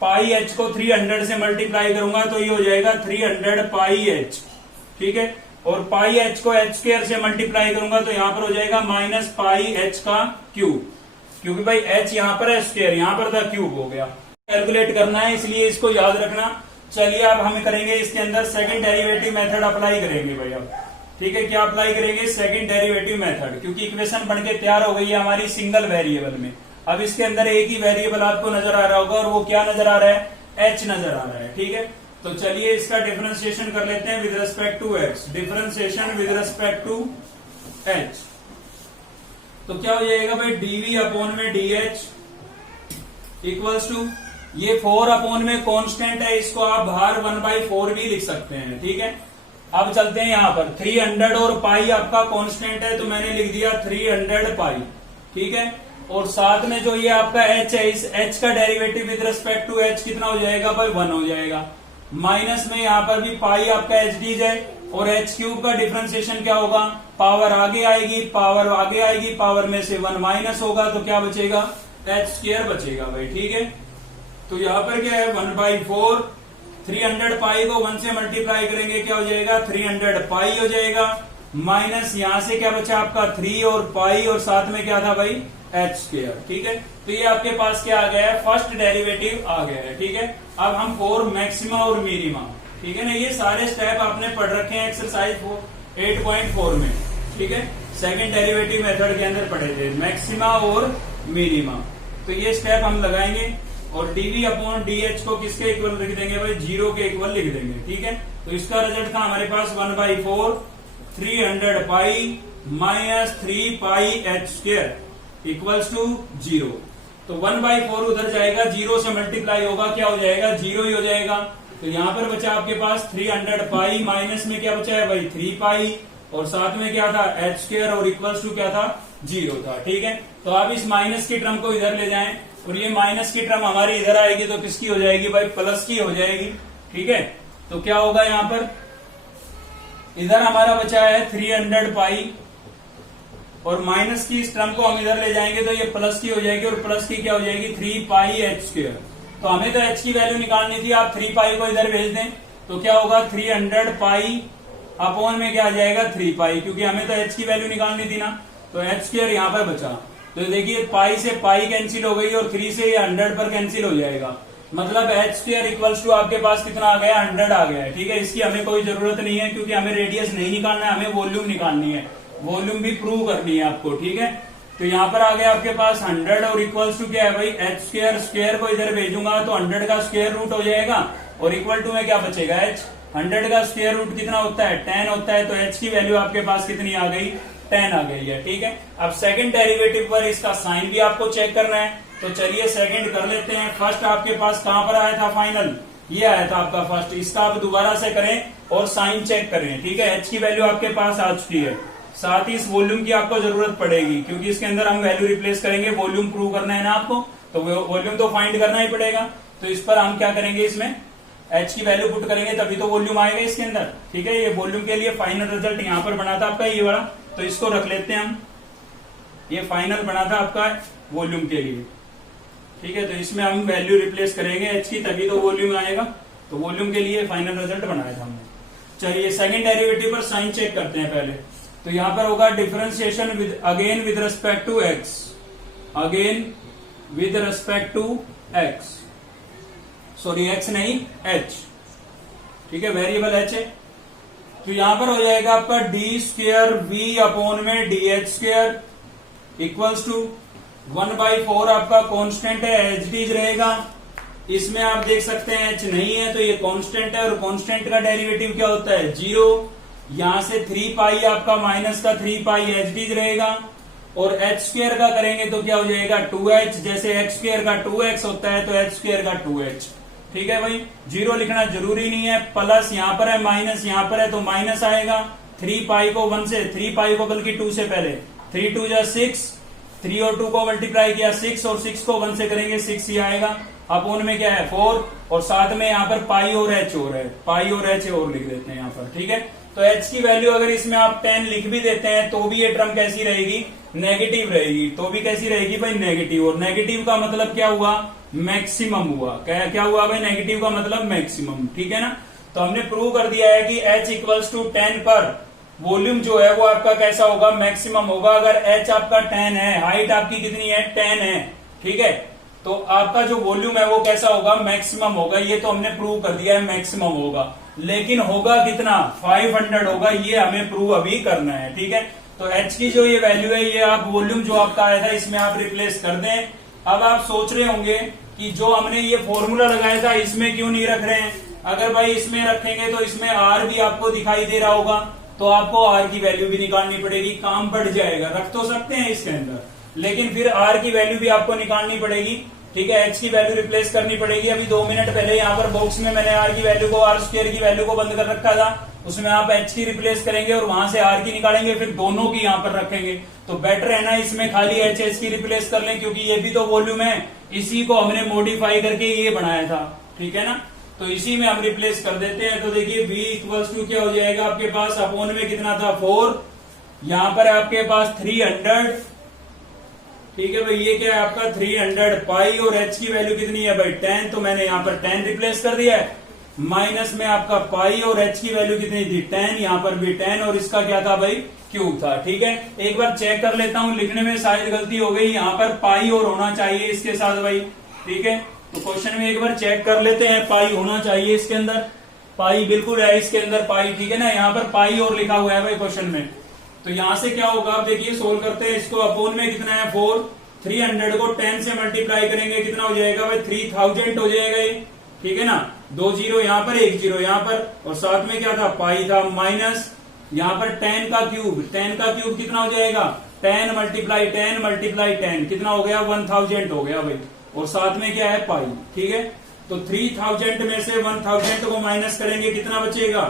पाई H को 300 से मल्टीप्लाई करूंगा तो ये हो जाएगा 300 पाई H। ठीक है, और पाई H को H² से मल्टीप्लाई करूंगा तो यहां पर हो जाएगा माइनस पाई H का क्यूब, क्योंकि भाई H यहां पर है स्क्वायर, यहां पर था क्यूब हो गया। कैलकुलेट करना है इसलिए इसको याद रखना। चलिए अब हम करेंगे इसके अंदर सेकंड डेरिवेटिव मेथड अप्लाई करेंगे भाई अब। ठीक है, क्या अप्लाई करेंगे, सेकंड डेरिवेटिव मेथड, क्योंकि इक्वेशन बनके तैयार हो गई है हमारी सिंगल वेरिएबल में। अब इसके अंदर एक ही वेरिएबल आपको नजर आ रहा होगा, और वो क्या नजर आ रहा है, H नजर आ रहा है। ठीक है, तो चलिए इसका डिफरेंशिएशन कर लेते हैं with respect to X, differentiation with respect to H। तो क्या हो जाएगा भाई dV अपॉन में dH इक्वल्स टू, ये 4 अपॉन में कांस्टेंट है, इसको आप बाहर 1/4 भी लिख सकते हैं। ठीक है, अब चलते हैं यहाँ पर 300 और पाई आपका कांस्टेंट है, तो मैंने लिख दिया 300 पाई। ठीक है, और साथ में जो ये आपका H है, इस H का derivative with respect to H कितना हो जाएगा भाई 1 हो जाएगा। माइनस में यहाँ पर भी पाई आपका HD है, और H³ का डिफरेंशिएशन क्या होगा, पावर आगे आएगी, पावर आगे आएगी, पावर में से 1 माइनस होगा, तो क्या बचेगा H² बचेगा भाई। ठीक है, तो यहाँ पर क्या है 1/4 300 पाई को 1 से मल्टीप्लाई करेंगे क्या हो जाएगा 300 पाई हो जाएगा, माइनस यहां से क्या बचा आपका 3 और पाई और साथ में क्या था भाई एच स्क्वायर। ठीक है, तो ये आपके पास क्या आ गया है, फर्स्ट डेरिवेटिव आ गया है। ठीक है, अब हम फॉर मैक्सिमा और मिनिमा, ठीक है ना, ये सारे स्टेप आपने पढ़ रखे हैं एक्सरसाइज 8.4 में। ठीक है, सेकंड डेरिवेटिव मेथड के अंदर पढ़े थे मैक्सिमा और मिनिमा। तो ये स्टेप हम लगाएंगे और डीवी अपॉन डी एच को किसके इक्वल लिख देंगे भाई 0 के इक्वल लिख देंगे। ठीक है, तो इसका रिजल्ट था हमारे पास 1/4 300 pi minus 3 pi H square equals to 0। तो 1/4 उधर जाएगा, 0 से मल्टीप्लाई होगा क्या हो जाएगा 0 ही हो जाएगा। तो यहाँ पर बचा आपके पास 300 पाई, माइनस में क्या बचा है भाई 3 पाई और साथ में क्या था एच स्क्वायर और इक्वल्स टू क्या था 0 था। ठीक है, तो आप इस माइनस की टर्म को इधर ले जाएं और ये माइनस की टर्म हमारी इधर आएगी तो किसकी हो जाएगी भाई प्लस की हो जाएगी। ठीक है, तो क्या होगा यहाँ पर इधर हमारा बचा है 300 पाई और माइनस की इस टर्म को हम इधर ले जाएंगे तो ये प्लस की हो जाएगी और प्लस की क्या हो जाएगी 3 पाई एच स्क्वायर। तो हमें तो एच की वैल्यू निकालनी थी, आप 3 पाई को इधर भेज दें तो क्या होगा 300 पाई अपॉन में क्या आ जाएगा 3 पाई, क्योंकि हमें तो एच की वैल्यू निकालनी थी ना। तो एच स्क्वायर यहाँ पर बचा, तो देखिए पाई से पाई कैंसिल हो गई और 3 से ये 100 पर कैंसिल हो जाएगा, मतलब एच स्क्वायर इक्वल्स टू आपके पास कितना आ गया 100 आ गया है। ठीक है, इसकी हमें कोई जरूरत नहीं है क्योंकि हमें रेडियस नहीं निकालना है, हमें वॉल्यूम निकालनी है, वॉल्यूम भी प्रूव करनी है आपको। ठीक है, तो यहाँ पर आ गया आपके पास 100 और इक्वल्स टू क्या है भाई एच स्क्वायर, स्क्वायर को इधर भेजूंगा तो 100 का स्क्वायर रूट हो जाएगा और इक्वल टू में क्या बचेगा एच। 100 का स्क्वायर रूट कितना होता है 10 होता है, तो एच की वैल्यू आपके पास कितनी आ गई 10 आ गई है। ठीक है, अब सेकंड डेरिवेटिव पर इसका साइन भी आपको चेक करना है, तो चलिए सेकंड कर लेते हैं। फर्स्ट आपके पास कहां पर आया था फाइनल, ये आया था आपका फर्स्ट, इसका आप दोबारा से करें और साइन चेक करें। ठीक है, एच की वैल्यू आपके पास आ चुकी है, साथ ही इस वॉल्यूम की आपको जरूरत पड़ेगी क्योंकि इसके अंदर हम वैल्यू रिप्लेस करेंगे, वॉल्यूम प्रूव करना है ना आपको, तो वॉल्यूम तो फाइंड करना ही पड़ेगा। तो इस पर हम क्या करेंगे, इसमें एच की वैल्यू पुट करेंगे तभी तो वॉल्यूम आएगा इसके अंदर। ठीक है, ये वॉल्यूम के लिए फाइनल रिजल्ट यहाँ पर बना था आपका ये वाला, तो इसको रख लेते हैं हम, ये फाइनल बना था आपका वॉल्यूम के लिए। ठीक है, तो इसमें हम वैल्यू रिप्लेस करेंगे एच की तभी तो वॉल्यूम आएगा, तो वॉल्यूम के लिए फाइनल रिजल्ट बनाया था हमने। चलिए सेकंड डेरिवेटिव पर साइन चेक करते हैं पहले, तो यहां पर होगा differentiation with again with respect to X, again with respect to X, sorry X नहीं एच। ठीक है, वेरिएबल एच है, तो यहां पर हो जाएगा आपका डी स्क्वेयर वी अपॉन में D H square equals to 1/4 आपका कांस्टेंट है एच डीज रहेगा। इसमें आप देख सकते हैं एच नहीं है तो ये कांस्टेंट है और कांस्टेंट का डेरिवेटिव क्या होता है 0। यहां से 3 पाई आपका माइनस का 3 पाई एच डीज रहेगा और एच स्क्वायर का करेंगे तो क्या हो जाएगा 2h, जैसे एक्स स्क्वायर का 2x होता है तो एच स्क्वायर का 2h। ठीक है भाई, 0 लिखना जरूरी नहीं है, प्लस यहां पर है माइनस यहां पर है तो माइनस आएगा। 3 पाई को 1 से, 3 पाई को बल्कि 2 से पहले 3 2 जा 6, 3 और 2 को मल्टीप्लाई किया 6 और 6 को 1 से करेंगे 6 ही आएगा। अपोन में क्या है 4 और साथ में यहाँ पर पाई और एच और है, पाई और एच और लिख देते हैं यहाँ पर। ठीक है, तो एच की वैल्यू अगर इसमें आप 10 लिख भी देते हैं तो भी ये टर्म कैसी रहेगी नेगेटिव रहेगी, तो भी कैसी रहेगी भाई नेगेटिव। और नेगेटिव का मतलब क्या हुआ मैक्सिमम हुआ, क्या हुआ भाई नेगेटिव का मतलब मैक्सिमम। ठीक है ना, तो हमने प्रूव कर दिया है कि h इक्वल्स टू 10 पर वॉल्यूम जो है वो आपका कैसा होगा मैक्सिमम होगा। अगर h आपका 10 है, हाइट आपकी कितनी है 10 है, ठीक है, तो आपका जो वॉल्यूम है वो कैसा होगा मैक्सिमम होगा। ये तो हमने प्रूव कर दिया है मैक्सिमम होगा, लेकिन होगा कितना 500 होगा, ये हमें प्रूव अभी करना है। ठीक है, तो h की जो ये वैल्यू है ये आप वॉल्यूम जो आपका आया था इसमें आप रिप्लेस कर दें। अब आप सोच रहे होंगे कि जो हमने ये फॉर्मूला लगाया था इसमें क्यों नहीं रख रहे हैं, अगर भाई इसमें रखेंगे तो इसमें r भी आपको दिखाई दे रहा होगा तो आपको r की वैल्यू भी निकालनी पड़ेगी, काम बढ़ जाएगा। रख तो सकते हैं इसके अंदर लेकिन फिर r की वैल्यू भी आपको निकालनी पड़ेगी। ठीक है, h की वैल्यू रिप्लेस करनी पड़ेगी। अभी 2 मिनट पहले यहाँ पर बॉक्स में मैंने r की वैल्यू को r स्क्वायर की वैल्यू को बंद कर रखा था, उसमें आप h की रिप्लेस करेंगे और वहां से r की निकालेंगे, फिर दोनों की यहाँ पर रखेंगे। तो बेटर है ना इसमें खाली h की रिप्लेस कर लें क्योंकि ये भी तो वॉल्यूम है, इसी को हमने मॉडिफाई करके ये बनाया था। ठीक है ना, तो इसी में हम रिप्लेस कर देते हैं। तो देखिए v इक्वल्स टू क्या हो जाएगा आपके पास अपोन में कितना था 4, यहाँ पर आपके पास 300। ठीक है भाई, ये क्या है आपका 300 पाई और h की वैल्यू कितनी है भाई 10, तो मैंने यहाँ पर 10 रिप्लेस कर दिया है। माइनस में आपका पाई, और h की वैल्यू कितनी थी 10, यहाँ पर भी 10, और इसका क्या था भाई क्यूब था। ठीक है, एक बार चेक कर लेता हूं, लिखने में शायद गलती हो गई, यहाँ पर पाई और होना चाहिए इसके साथ भाई। ठीक है, तो क्वेश्चन में एक बार चेक कर लेते हैं, पाई होना चाहिए इसके अंदर, पाई बिल्कुल है इसके अंदर पाई। ठीक है ना, यहाँ पर पाई और लिखा हुआ है भाई क्वेश्चन में। तो यहां से क्या होगा, आप देखिए सोल्व करते हैं इसको। अपोन में कितना है 4, 300 को 10 से मल्टीप्लाई करेंगे, कितना हो जाएगा भाई 3000 हो जाएगा ये। ठीक है ना, 2 जीरो यहाँ पर, 1 जीरो यहाँ पर, और साथ में क्या था पाई था, माइनस यहाँ पर 10 का क्यूब, 10 का क्यूब कितना हो जाएगा 10 मल्टीप्लाई 10 मल्टीप्लाई 10 कितना हो गया 1000 हो गया भाई, और साथ में क्या है पाई। ठीक है, तो 3000 में से 1000 को माइनस करेंगे, कितना बचेगा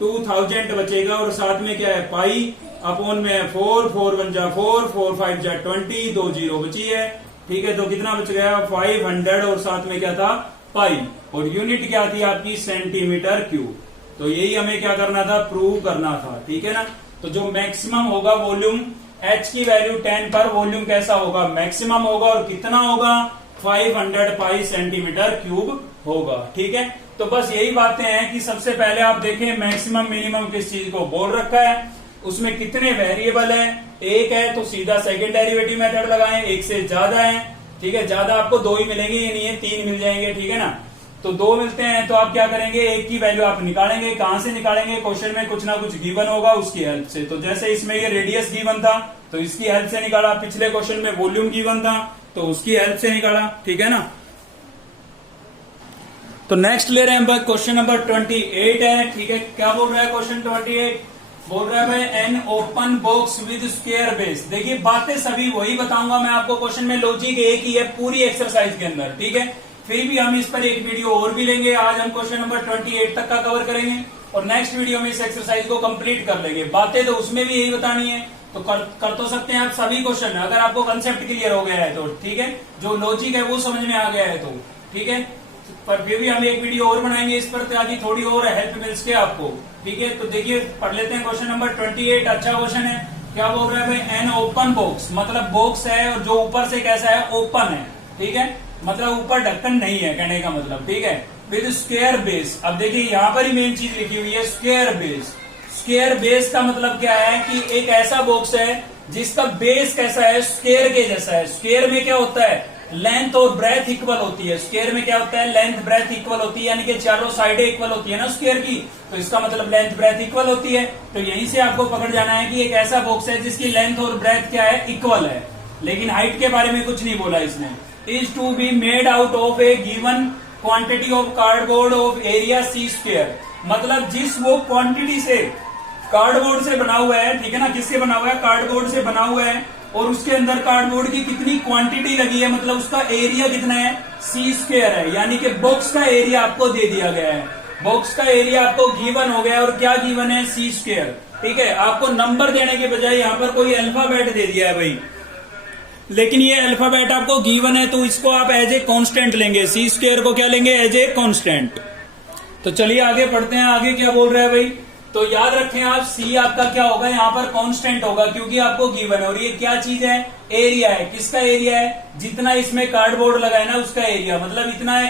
2000 बचेगा, और साथ में क्या है पाई, अपोन में है 4, 4 1 जा 4, 4 5 जा 20, 2 जीरो बची है। ठीक है, तो कितना बच गया 500, और साथ में क्या था पाई, और यूनिट क्या थी आपकी सेंटीमीटर क्यूब। तो यही हमें क्या करना था, प्रूव करना था। ठीक है ना, तो जो मैक्सिमम होगा वॉल्यूम h की वैल्यू 10 पर, वॉल्यूम कैसा होगा मैक्सिमम होगा, और कितना होगा 500 पाई सेंटीमीटर क्यूब होगा। ठीक है, तो बस यही बातें हैं कि सबसे पहले आप देखें मैक्सिमम मिनिमम किस चीज को बोल रखा है, उसमें कितने वेरिएबल है, एक है तो सीधा सेकंड डेरिवेटिव मेथड लगाएं, एक से ज्यादा है। ठीक है, ज्यादा आपको 2 ही मिलेंगे, ये नहीं है 3 मिल जाएंगे। ठीक है ना, तो 2 मिलते हैं तो आप क्या करेंगे, एक की वैल्यू आप निकालेंगे। कहां से निकालेंगे, क्वेश्चन में कुछ ना कुछ गिवन होगा उसकी हेल्प से। तो जैसे इसमें ये रेडियस गिवन था तो इसकी हेल्प से निकाला, पिछले क्वेश्चन में वॉल्यूम गिवन था तो उसकी हेल्प से निकाला। ठीक है ना, तो नेक्स्ट ले रहे हैं क्वेश्चन नंबर 28 है। ठीक है, क्या बोल रहा है क्वेश्चन 28, बोल रहा है भाई an open box with square base. देखिए बातें सभी वही बताऊंगा मैं आपको, क्वेश्चन में लॉजिक एक ही है पूरी एक्सरसाइज के अंदर। ठीक है, फिर भी हम इस पर एक वीडियो और भी लेंगे। आज हम क्वेश्चन नंबर 28 तक का कवर करेंगे, और नेक्स्ट वीडियो में इस एक्सरसाइज को कंप्लीट कर लेंगे। बातें तो उसमें भी यही बतानी है, तो कर तो सकते हैं आप सभी क्वेश्चन, अगर आपको कंसेप्ट क्लियर हो गया है तो। ठीक है, जो लॉजिक है वो समझ में आ गया है तो। ठीक है, पर फिर भी हम एक वीडियो और बनाएंगे इस पर, ताकि थोड़ी और हेल्प मिल सके आपको। ठीक है, तो देखिए पढ़ लेते हैं क्वेश्चन नंबर 28। अच्छा क्वेश्चन है, क्या बोल रहा है भाई एन ओपन बॉक्स, मतलब बॉक्स है और जो ऊपर से कैसा है ओपन है। ठीक है, मतलब ऊपर ढक्कन नहीं है कहने का मतलब। ठीक है, विद स्क्वायर बेस। अब देखिए यहाँ पर ही मेन चीज लिखी हुई है स्क्वायर बेस। स्क्वायर बेस का मतलब क्या है कि एक ऐसा बॉक्स है जिसका बेस कैसा है स्क्वायर के जैसा है। स्क्वायर में क्या होता है लेंथ और ब्रेथ इक्वल होती है। स्क्वायर में क्या होता है लेंथ ब्रेथ इक्वल होती है, यानी कि चारों साइडें इक्वल होती है ना स्क्वायर की, तो इसका मतलब लेंथ ब्रेथ इक्वल होती है। तो यहीं से आपको पकड़ जाना है कि एक ऐसा बॉक्स है जिसकी लेंथ और ब्रेथ क्या है इक्वल है, लेकिन हाइट के बारे में कुछ नहीं बोला इसने। Is to be made out of a given quantity of cardboard of area C square, मतलब जिस वो क्वांटिटी से कार्डबोर्ड से बना हुआ है। ठीक है ना, किससे बना हुआ है कार्डबोर्ड से बना हुआ है, और उसके अंदर कार्डबोर्ड की कितनी क्वांटिटी लगी है, मतलब उसका एरिया कितना है सी स्क्वायर है, यानी कि बॉक्स का एरिया आपको दे दिया गया है। बॉक्स का एरिया आपको गिवन हो गया, और क्या गिवन है सी स्क्वायर। ठीक है, आपको नंबर देने के बजाय यहाँ पर कोई अल्फाबेट दे दिया है भाई, लेकिन ये अल्फाबेट आपको गिवन है तो इसको आप एज ए कांस्टेंट लेंगे, सी स्क्वायर को क्या लेंगे एज ए कांस्टेंट। तो चलिए आगे पढ़ते हैं, आगे क्या बोल रहा है भाई। तो याद रखें आप सी आपका क्या होगा यहाँ पर कांस्टेंट होगा, क्योंकि आपको गिवन है, और ये क्या चीज है एरिया है। किसका एरिया है, जितना इसमें कार्डबोर्ड लगा है ना उसका एरिया, मतलब इतना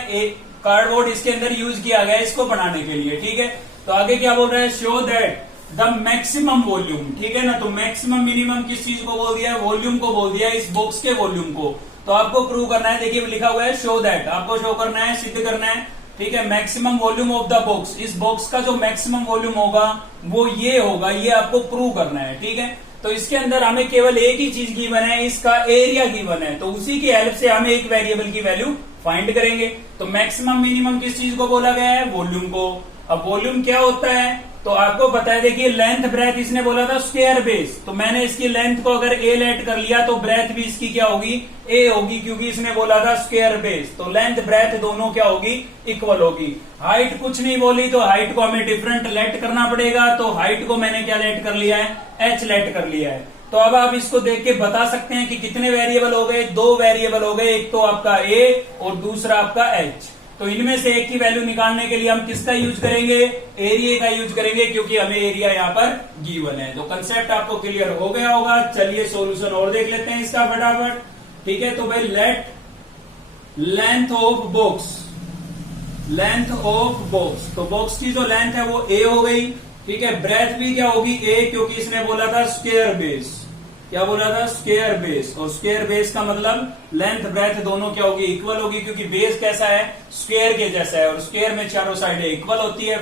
कार्डबोर्ड इसके अंदर यूज किया गया है इसको बनाने के लिए। ठीक है, तो आगे क्या बोल रहा है show that the maximum volume. ठीक है ना, तो मैक्सिमम मिनिमम किस चीज को बोल दिया है वॉल्यूम को बोल दिया है, इस बॉक्स के वॉल्यूम को। तो आपको प्रूव करना है, देखिए लिखा हुआ है शो दैट, आपको शो करना है सिद्ध करना है। ठीक है, maximum volume of the box, इस बॉक्स का जो मैक्सिमम वॉल्यूम होगा वो ये होगा, ये आपको प्रूव करना है। ठीक है, तो इसके अंदर हमें केवल एक ही चीज गिवन है, इसका एरिया गिवन है, तो उसी की हेल्प से हमें एक वेरिएबल की वैल्यू फाइंड करेंगे। तो मैक्सिमम मिनिमम किस चीज को बोला गया है वॉल्यूम को। अब वॉल्यूम क्या होता है तो आपको पता है, देखिए लेंथ ब्रेथ इसने बोला था स्क्वायर बेस, तो मैंने इसकी लेंथ को अगर ए लेट कर लिया तो ब्रेथ भी इसकी क्या होगी ए होगी, क्योंकि इसने बोला था स्क्वायर बेस, तो लेंथ ब्रेथ दोनों क्या होगी इक्वल होगी। हाइट कुछ नहीं बोली तो हाइट को हमें डिफरेंट लेट करना पड़ेगा, तो हाइट को मैंने क्या लेट कर लिया है एच लेट कर लिया है। तो अब आप इसको देख के बता सकते हैं कि कितने वेरिएबल हो गए, 2 वेरिएबल हो गए, एक तो आपका ए और दूसरा आपका एच। तो इनमें से एक की वैल्यू निकालने के लिए हम किसका यूज करेंगे एरिया का यूज करेंगे, क्योंकि हमें एरिया यहाँ पर गिवन है। तो कंसेप्ट आपको क्लियर हो गया होगा। चलिए सॉल्यूशन और देख लेते हैं इसका फटाफट। ठीक है, तो भाई late length of box length of box, तो बॉक्स की जो लेंथ है वो ए हो गई, ठीक है। ब्रेथ भी क्या होगी, ए, क्योंकि इसने बोला था स्क्वायर बेस, क्या बोला था, स्क्वायर बेस, और स्क्वायर बेस का मतलब लेंथ ब्रेथ दोनों क्या होगी, इक्वल होगी, क्योंकि बेस कैसा है, स्क्वायर के जैसा है, और स्क्वायर में चारों साइडें इक्वल होती है,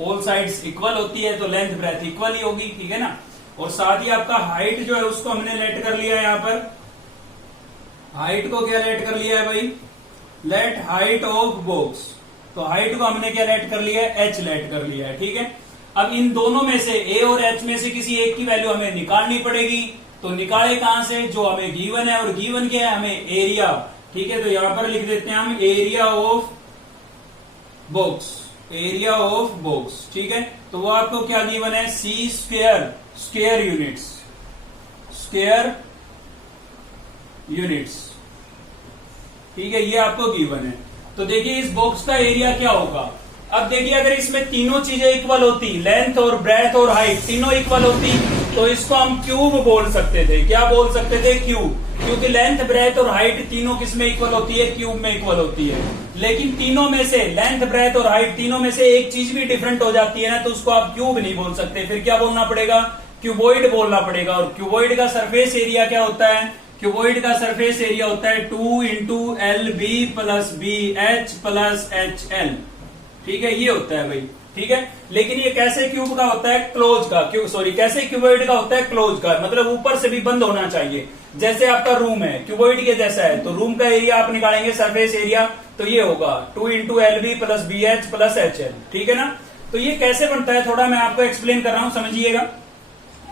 ऑल साइड्स इक्वल होती है, तो लेंथ ब्रेथ इक्वल ही होगी, ठीक है ना। और साथ ही आपका हाइट जो है उसको हमने लेट कर लिया है, यहां पर हाइट को क्या लेट कर लिया है भाई, लेट हाइट ऑफ बॉक्स, तो हाइट को हमने क्या लेट कर लिया है, एच लेट कर लिया है, ठीक है। अब इन दोनों में से ए और एच में से किसी एक की वैल्यू हमें निकालनी पड़ेगी, तो निकाले कहां से, जो हमें गिवन है, और गिवन क्या है हमें, एरिया, ठीक है। तो यहां पर लिख देते हैं हम area of box, area of box, ठीक है। तो वो आपको क्या गिवन है, C square, square units, square units, ठीक है, ये आपको गिवन है। तो देखिए इस बॉक्स का एरिया क्या होगा। अब देखिए अगर इसमें तीनों चीजें इक्वल होती, लेंथ और ब्रेथ और हाइट तीनों इक्वल होती, तो इसको हम क्यूब बोल सकते थे, क्या बोल सकते थे, क्यूब, क्योंकि लेंथ ब्रेथ और हाइट तीनों किस में इक्वल होती है, क्यूब में इक्वल होती है। लेकिन तीनों में से लेंथ ब्रेथ और हाइट तीनों में से एक चीज भी डिफरेंट हो जाती है ना, तो उसको आप क्यूब नहीं बोल सकते, फिर क्या बोलना पड़ेगा, क्यूबॉइड बोलना पड़ेगा। और क्यूबॉइड का सरफेस एरिया क्या होता है, क्यूबॉइड का सरफेस एरिया होता है 2 into L B plus B H plus H L, ठीक है, ये होता है भाई, ठीक है। लेकिन ये कैसे क्यूब का होता है, क्लोज का, कैसे क्यूबॉइड का होता है, क्लोज का, मतलब ऊपर से भी बंद होना चाहिए। जैसे आपका रूम है, क्यूबॉइड के जैसा है, तो रूम का एरिया आप निकालेंगे, सरफेस एरिया, तो ये होगा 2 into L B plus B H plus H L, ठीक है ना। तो ये कैसे बनता है, थोड़ा मैं आपको एक्सप्लेन कर रहा हूं, समझिएगा।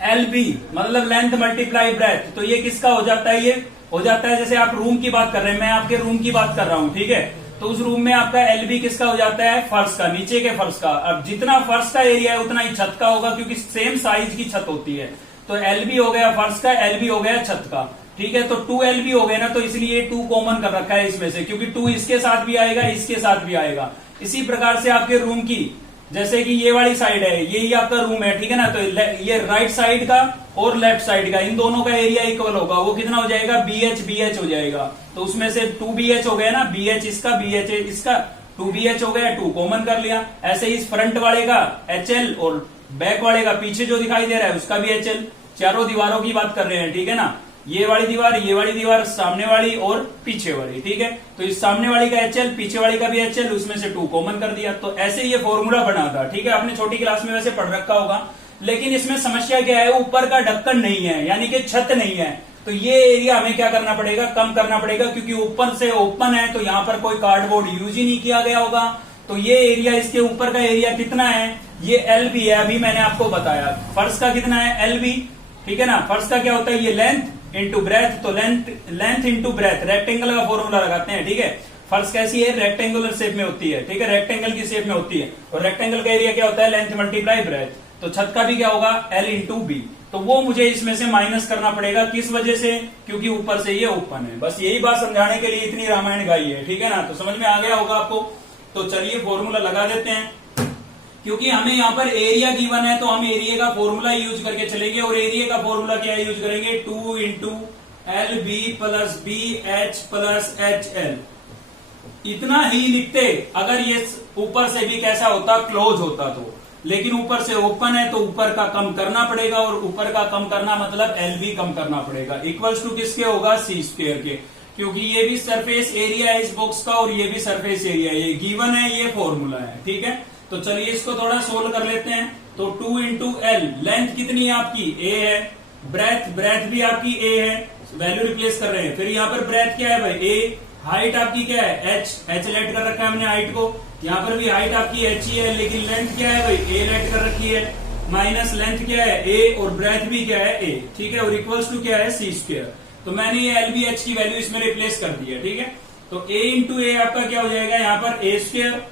एल बी मतलब लेंथ मल्टीप्लाई ब्रेथ, तो ये किसका हो जाता है, ये हो जाता है, जैसे आप रूम की बात कर रहे हैं, मैं आपके रूम की बात कर रहा हूं, ठीक है, तो उस रूम में आपका एलबी किसका हो जाता है, फर्श का, नीचे के फर्श का। अब जितना फर्श का एरिया है उतना ही छत का होगा, क्योंकि सेम साइज की छत होती है। तो एलबी हो गया फर्श का, एलबी हो गया छत का, ठीक है। तो 2 एलबी हो गए ना, तो इसलिए 2 कॉमन कर रखा है इसमें से, क्योंकि 2 इसके साथ भी आएगा, इसके साथ भी आएगा। इसी प्रकार से आपके रूम की, जैसे कि ये वाली साइड है, यही आपका रूम है, ठीक है ना, तो ये राइट साइड का और लेफ्ट साइड का, इन दोनों का एरिया इक्वल होगा, वो कितना हो जाएगा, BH हो जाएगा। तो उसमें से 2BH हो गया ना, BH इसका, BH इसका, 2BH हो गया, 2 कॉमन कर लिया। ऐसे ही इस फ्रंट वाले का HL और बैक वाले का, पीछे जो दिखाई दे रहा है उसका भी HL, चारों दीवारों की बात कर रहे हैं, ठीक है ना, ये वाली दीवार, सामने वाली और पीछे वाली, ठीक है। तो इस सामने वाली का HL, पीछे वाली का भी HL, उसमें से 2 कॉमन कर दिया। तो ऐसे ये फॉर्मूला बना था, ठीक है, आपने छोटी क्लास में वैसे पढ़ रखा होगा। लेकिन इसमें समस्या क्या है, ऊपर का ढक्कन नहीं है, यानी कि छत नहीं है, तो ये एरिया हमें क्या करना पड़ेगा, कम करना पड़ेगा, क्योंकि ऊपर से ओपन है, तो यहाँ पर कोई कार्डबोर्ड यूज ही नहीं किया गया होगा। तो ये एरिया, इसके ऊपर का एरिया कितना है, ये LB है, अभी मैंने आपको बताया। फर्श का कितना है, LB, ठीक है ना। फर्श का क्या होता है, ये लेंथ इंटू ब्रेथ, तो लेंथ इंटू ब्रेथ, रेक्टेंगल का फॉर्मूला लगाते हैं, ठीक है। फर्श कैसी है, रेक्टेंगुलर शेप में होती है, ठीक है, रेक्टेंगल की शेप में होती है, और रेक्टेंगल का एरिया क्या होता है, लेंथ मल्टीप्लाई ब्रेथ। तो छत का भी क्या होगा, L इंटू बी, तो वो मुझे इसमें से माइनस करना पड़ेगा, किस वजह से, क्योंकि ऊपर से ये ओपन है। बस यही बात समझाने के लिए इतनी रामायण गाई है, ठीक है ना। तो समझ में आ गया होगा आपको। तो चलिए फॉर्मूला लगा देते हैं, क्योंकि हमें यहाँ पर एरिया गिवन है, तो हम एरिया का फॉर्मूला यूज करके चलेंगे। और एरिया का फॉर्मूला क्या यूज करेंगे, 2 into L B plus B H plus H L. इतना ही लिखते अगर ये ऊपर से भी कैसा होता, क्लोज होता तो, लेकिन ऊपर से ओपन है, तो ऊपर का कम करना पड़ेगा, और ऊपर का कम करना मतलब एल बी कम करना पड़ेगा। इक्वल्स टू किसके होगा, सी स्क्वायर के, क्योंकि ये भी सरफेस एरिया है इस बॉक्स का, और ये भी सरफेस एरिया है, ये गिवन है, ये फॉर्मूला है, ठीक है। तो चलिए इसको थोड़ा सोल्व कर लेते हैं। तो 2 इंटू एल, लेंथ कितनी है आपकी, ए है, ब्रेथ भी आपकी ए है, वैल्यू रिप्लेस कर रहे हैं। फिर यहाँ पर ब्रेथ क्या है भाई, ए, हाइट आपकी क्या है, एच लेट कर रखा है हमने हाइट को, यहाँ पर भी हाइट आपकी एच ही है, लेकिन लेंथ क्या है भाई, ए लेट कर रखी है, माइनस लेंथ क्या है, ए, और ब्रेथ भी क्या है, ए, ठीक है, और इक्वल्स टू क्या है, सी स्क्वायर। तो मैंने ये एल बी एच की वैल्यू इसमें रिप्लेस कर दी है, ठीक है। तो ए इंटू ए आपका क्या हो जाएगा, यहाँ पर ए स्क्वायर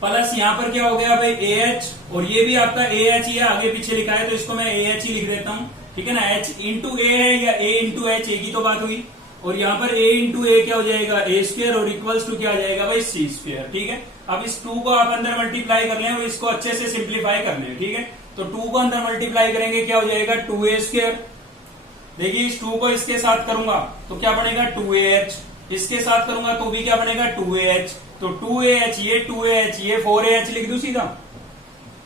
प्लस यहाँ पर क्या हो गया भाई, ए एच, और ये भी आपका ए एच ही है, आगे पीछे लिखा है, तो इसको मैं ए एच ही लिख देता हूँ, ठीक है ना। एच इंटू ए है या ए इंटू एच, एक ही तो बात हुई। और यहाँ पर a इंटू ए क्या हो जाएगा, ए स्क्वायर, और इक्वल्स टू क्या हो जाएगा भाई, सी स्क्वायर, ठीक है। अब इस 2 को आप अंदर मल्टीप्लाई कर लें और इसको अच्छे से सिंप्लीफाई कर लें, ठीक है। तो 2 को अंदर मल्टीप्लाई करेंगे, क्या हो जाएगा, 2a स्क्वायर। देखिए इस 2 को इसके साथ करूंगा तो क्या बनेगा, 2ah, इसके साथ करूंगा तो भी क्या बनेगा 2AH, तो 2AH ये 2AH ये 4AH लिख दूं सीधा,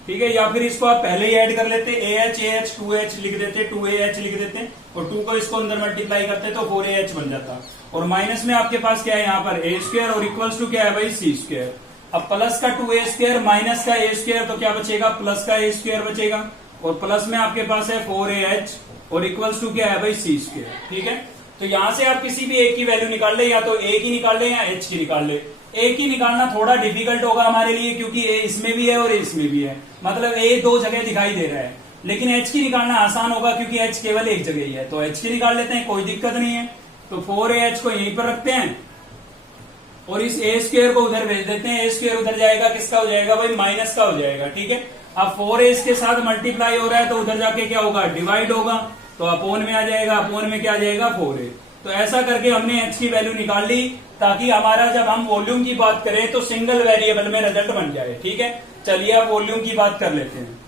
ठीक है। या फिर इसको आप पहले ही ऐड कर लेते, AH 2H लिख देते, 2AH लिख देते और 2 को इसको अंदर मल्टीप्लाई करते तो 4AH बन जाता। और माइनस में आपके पास क्या है यहाँ पर A स्क्वायर और इक्वल्स टू क्या है भाई C स्क्वायर। अब प्लस का 2A स्क्वायर माइनस का A स्क्वायर तो क्या बचेगा, प्लस का A स्क्वायर बचेगा और प्लस में आपके पास है 4AH और इक्वल्स टू क्या है भाई C स्क्वायर, ठीक है। तो यहां से आप किसी भी एक की वैल्यू निकाल ले, या तो A की निकाल ले या H की निकाल ले। A की निकालना थोड़ा डिफिकल्ट होगा हमारे लिए क्योंकि A इसमें भी है और A इसमें भी है, मतलब A दो जगह दिखाई दे रहा है, लेकिन H की निकालना आसान होगा क्योंकि H केवल एक जगह ही है, तो H की निकाल लेते हैं, कोई दिक्कत नहीं है। तो 4AH को यहीं पर रखते हैं और इस A स्क्वायर को उधर भेज देते हैं, A स्क्वायर उधर जाएगा, किसका हो जाएगा भाई, माइनस का हो जाएगा, ठीक है। अब 4A इसके साथ मल्टीप्लाई हो रहा है तो उधर जाके क्या होगा, डिवाइड होगा, तो अपोन में आ जाएगा, अपोन में क्या आ जाएगा 4A। तो ऐसा करके हमने H की वैल्यू निकाल ली ताकि हमारा जब हम वॉल्यूम की बात करें तो सिंगल वेरिएबल में रिजल्ट बन जाए, ठीक है। चलिए अब वॉल्यूम की बात कर लेते हैं।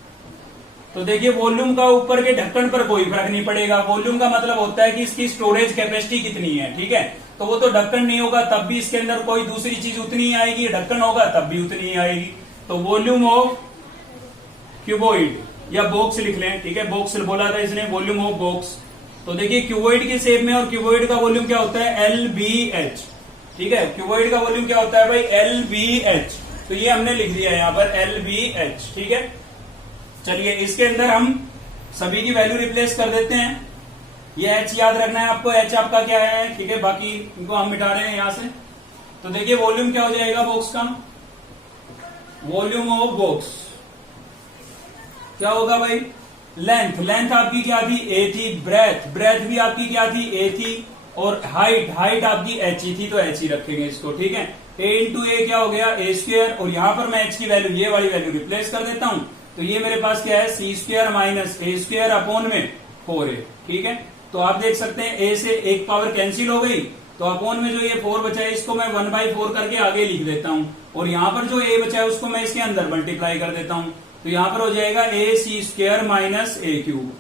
तो देखिए वॉल्यूम का ऊपर के ढक्कन पर कोई फर्क नहीं पड़ेगा, वॉल्यूम का मतलब होता है कि इसकी स्टोरेज कैपेसिटी कितनी है, ठीक है। तो वो तो ढक्कन नहीं होगा तब भी इसके अंदर कोई दूसरी चीज उतनी ही आएगी, ढक्कन होगा तब भी उतनी ही आएगी। तो वॉल्यूम ऑफ क्यूबॉइड या बॉक्स लिख लें, ठीक है, बॉक्स बोला था इसने, वॉल्यूम ऑफ बॉक्स। तो देखिए क्यूबॉइड के शेप में, और क्यूबॉइड का वॉल्यूम क्या होता है LBH, ठीक है। क्यूबॉइड का वॉल्यूम क्या होता है भाई LBH, तो ये हमने लिख दिया यहाँ पर LBH, ठीक है। चलिए इसके अंदर हम सभी की वैल्यू रिप्लेस कर देते हैं। ये H याद रखना है आपको, H आपका क्या है, ठीक है, बाकी इनको हम मिटा रहे हैं यहां से। तो देखिए वॉल्यूम क्या हो जाएगा बॉक्स का, वॉल्यूम ऑफ बॉक्स क्या होगा भाई, लेंथ, लेंथ आपकी क्या थी A थी, ब्रेथ, ब्रेथ भी आपकी क्या थी A थी, और हाइट, हाइट आपकी H ही थी तो H ही रखेंगे इसको, ठीक है। A इंटू A क्या हो गया A स्क्वायर, और यहां पर मैं H की वैल्यू ये वाली वैल्यू रिप्लेस कर देता हूं, तो ये मेरे पास क्या है C square minus A square upon में 4A, ठीक है। तो आप देख सकते हैं A से एक पावर कैंसिल हो गई, तो अपॉन में जो ये 4 बचा है इसको मैं 1/4 करके आगे लिख देता हूं, और यहां पर जो A बचा है उसको मैं इसके अंदर मल्टीप्लाई कर देता हूं, तो यहां पर हो जाएगा AC square minus A cube.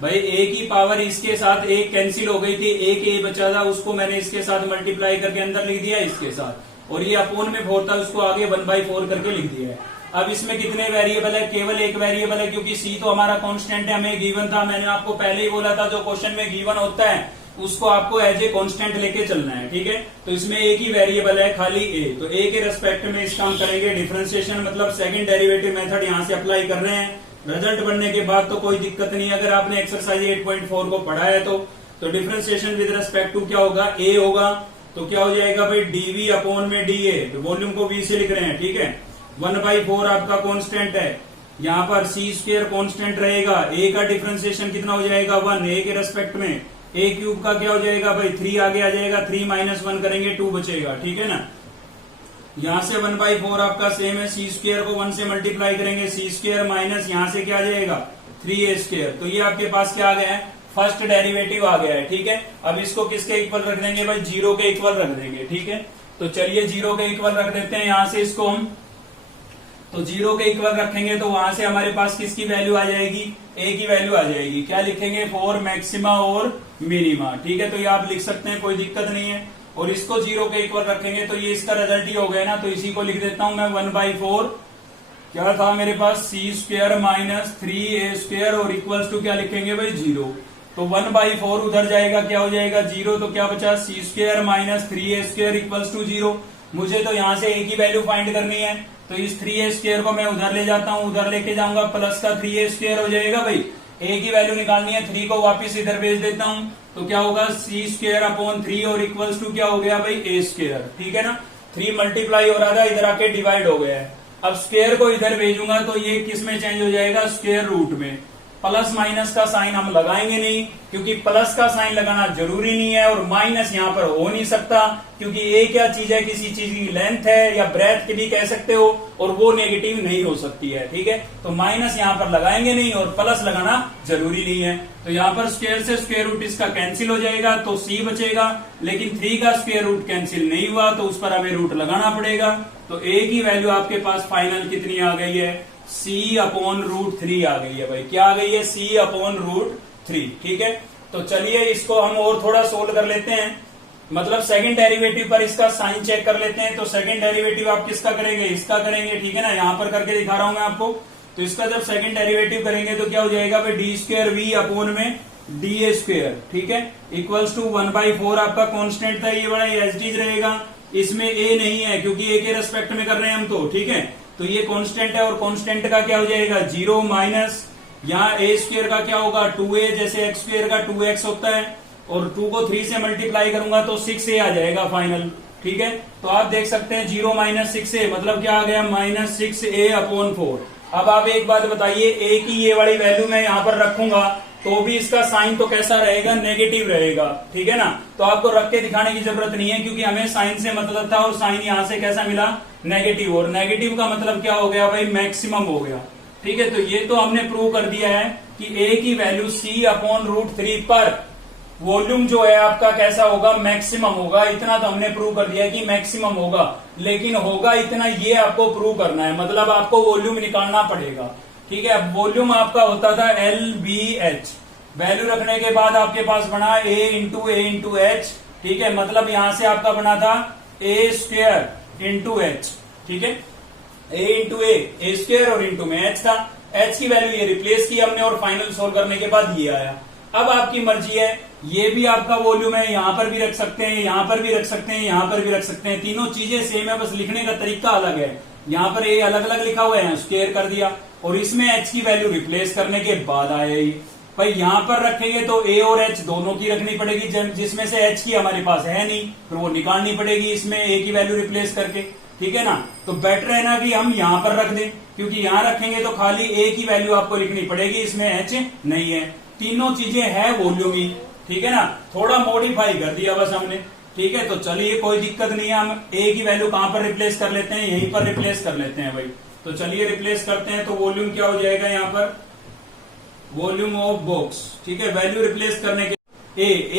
भाई A की पावर इसके साथ एक कैंसिल हो गई थी, एक A बचा था उसको मैंने इसके साथ मल्टीप्लाई करके अंदर लिख दिया इसके साथ, और ये अपॉन में 4 था उसको आगे 1/4 करके लिख दिया है। अब इसमें कितने वेरिएबल है, केवल एक वेरिएबल है क्योंकि C तो हमारा कांस्टेंट है, हमें गिवन था, मैंने आपको पहले ही बोला था जो क्वेश्चन में गिवन होता है उसको आपको एज ए कांस्टेंट लेके चलना है, ठीक है। तो इसमें एक ही वेरिएबल है खाली A, तो A के रेस्पेक्ट में इस काम करेंगे, डिफरेंशिएशन मतलब सेकंड डेरिवेटिव मेथड यहां से अप्लाई कर रहे हैं। रिजल्ट बनने के बाद तो कोई दिक्कत नहीं, अगर आपने एक्सरसाइज 8.4 को पढ़ा है तो डिफरेंशिएशन विद रेस्पेक्ट टू क्या होगा A होगा, तो क्या हो जाएगा भाई dV अपॉन में dA, तो वॉल्यूम को V से लिख रहे हैं, ठीक है। 1/4 आपका कांस्टेंट है, यहाँ पर C स्क्वायर कांस्टेंट रहेगा, A का डिफरेंशिएशन कितना हो जाएगा 1, A के रेस्पेक्ट में A क्यूब का क्या हो जाएगा भाई 3 आगे आ जाएगा, 3 माइनस 1 करेंगे 2 बचेगा, ठीक है ना। यहां से 1/4 आपका सेम है, C स्क्वायर को 1 से मल्टीप्लाई करेंगे, C स्क्वायर माइनस यहां से क्या आ जाएगा 3A स्क्वायर, तो ये आपके पास क्या आ गया है, फर्स्ट डेरिवेटिव आ गया है, ठीक है। अब इसको किसके इक्वल रख देंगे भाई 0 के इक्वल रख देंगे, ठीक है। तो चलिए 0 के इक्वल रख देते हैं यहां से इसको हम, तो 0 के इक्वल रखेंगे तो वहां से हमारे पास किसकी वैल्यू आ जाएगी, A की वैल्यू आ जाएगी, क्या लिखेंगे फॉर मैक्सिमा और मिनिमा, ठीक है। तो ये आप लिख सकते हैं, कोई दिक्कत नहीं है। और इसको 0 के इक्वल रखेंगे तो ये इसका रिजल्ट ही हो गया ना, तो इसी को लिख देता हूं मैं 1/4, क्या था मेरे पास C square minus 3A square और इक्वल्स टू क्या लिखेंगे भाई 0, तो 1/4 उधर जाएगा क्या हो जाएगा 0, तो क्या बचा C square minus 3A square equals to 0। मुझे तो यहां से A की वैल्यू फाइंड करनी है, तो इस 3A स्क्वायर को मैं उधर ले जाता हूं, उधर लेके जाऊंगा, प्लस का 3A स्क्वायर हो जाएगा भाई, A की वैल्यू निकालनी है, 3 को वापस इधर भेज देता हूं, तो क्या होगा C स्क्वायर अपॉन 3 और इक्वल्स टू क्या हो गया भाई A स्क्वायर, ठीक है ना। 3 मल्टीप्लाई हो रहा था, इधर आके डिवाइड हो गया है। अब स्क्वायर को इधर भेजूंगा तो ये किस में चेंज हो जाएगा, स्क्वायर रूट में। प्लस माइनस का साइन हम लगाएंगे नहीं क्योंकि प्लस का साइन लगाना जरूरी नहीं है, और माइनस यहाँ पर हो नहीं सकता क्योंकि ये क्या चीज है, किसी चीज की लेंथ है या ब्रेथ के भी कह सकते हो, और वो नेगेटिव नहीं हो सकती है, ठीक है। तो माइनस यहाँ पर लगाएंगे नहीं और प्लस लगाना जरूरी नहीं है, तो यहाँ पर स्क्वायर से स्क्वायर रूट इसका कैंसिल हो जाएगा, तो C बचेगा, लेकिन 3 का स्क्वायर रूट कैंसिल नहीं हुआ तो उस पर हमें रूट लगाना पड़ेगा। तो A की वैल्यू आपके पास फाइनल कितनी आ गई है, C अपॉन रूट 3 आ गई है भाई, क्या आ गई है C अपॉन रूट 3, ठीक है। तो चलिए इसको हम और थोड़ा सोल्व कर लेते हैं। मतलब सेकंड डेरिवेटिव पर इसका साइन चेक कर लेते हैं। तो सेकंड डेरिवेटिव आप किसका करेंगे, इसका करेंगे, ठीक है ना, यहां पर करके दिखा रहा हूं मैं आपको। तो इसका जब सेकंड डेरिवेटिव करेंगे तो क्या हो जाएगा भाई, डी स्क्वायर वी अपॉन में डी ए स्क्वायर, ठीक है, इक्वल्स टू 1/4 आपका कांस्टेंट था, ये बड़ा एज डीज रहेगा, इसमें ए नहीं है क्योंकि ए के रेस्पेक्ट में कर रहे हैं हम तो, ठीक है। तो ये कांस्टेंट है और कांस्टेंट का क्या हो जाएगा 0 माइनस यहाँ ए स्क्वायर का क्या होगा 2a, जैसे एक्स स्क्वायर का 2x होता है, और 2 को 3 से मल्टीप्लाई करूंगा तो 6a आ जाएगा फाइनल, ठीक है। तो आप देख सकते हैं 0 माइनस 6a मतलब क्या आ गया -6a अपॉन 4। अब आप एक बात बताइए, a की ये वाली वैल्यू मैं यहाँ पर रखूंगा तो भी इसका साइन तो कैसा रहेगा, नेगेटिव रहेगा, ठीक है ना। तो आपको रख के दिखाने की जरूरत नहीं है क्योंकि हमें साइन से मतलब था और साइन यहाँ से कैसा मिला, नेगेटिव, और नेगेटिव का मतलब क्या हो गया भाई, मैक्सिमम हो गया, ठीक है। तो ये तो हमने प्रूव कर दिया है कि a की वैल्यू c अपॉन √3 पर वॉल्यूम जो है आपका कैसा होगा, मैक्सिमम होगा। इतना तो हमने प्रूव कर दिया कि मैक्सिमम होगा, लेकिन होगा इतना ये आपको प्रूव करना है, मतलब आपको वॉल्यूम निकालना पड़ेगा, ठीक है। अब वॉल्यूम आपका होता था LBH, वैल्यू रखने के बाद आपके पास बना A इंटू H, ठीक है, मतलब यहां से आपका बना था A स्क्वायर इंटू H, ठीक है, A स्क्वायर और इंटू में H था, H की वैल्यू ये रिप्लेस की हमने और फाइनल सोल्व करने के बाद ये आया। अब आपकी मर्जी है, ये भी आपका वॉल्यूम है, यहां पर भी रख सकते हैं, यहां पर भी रख सकते हैं, यहां पर भी रख सकते हैं, तीनों चीजें सेम है, बस लिखने का तरीका अलग है। यहां पर ये अलग अलग लिखा हुआ है, स्क्वायर कर दिया, और इसमें H की वैल्यू रिप्लेस करने के बाद आया ये भाई। यहां पर रखेंगे तो A और H दोनों की रखनी पड़ेगी, जिसमें से H की हमारे पास है नहीं, फिर वो निकालनी पड़ेगी इसमें A की वैल्यू रिप्लेस करके, ठीक है ना। तो बेटर है ना कि हम यहां पर रख दें, क्योंकि यहां रखेंगे तो खाली A की वैल्यू आपको लिखनी पड़ेगी, इसमें H नहीं है, तीनों चीजें है वॉल्यूम ही, ठीक है ना। थोड़ा मॉडिफाई कर दिया बस हमने, ठीक है। तो चलिए कोई दिक्कत नहीं है, हम A की वैल्यू कहां पर रिप्लेस कर लेते हैं, यहीं पर रिप्लेस कर लेते हैं भाई। तो चलिए रिप्लेस करते हैं। तो वॉल्यूम क्या हो जाएगा यहाँ पर, वॉल्यूम ऑफ बॉक्स, ठीक है, वैल्यू रिप्लेस करने के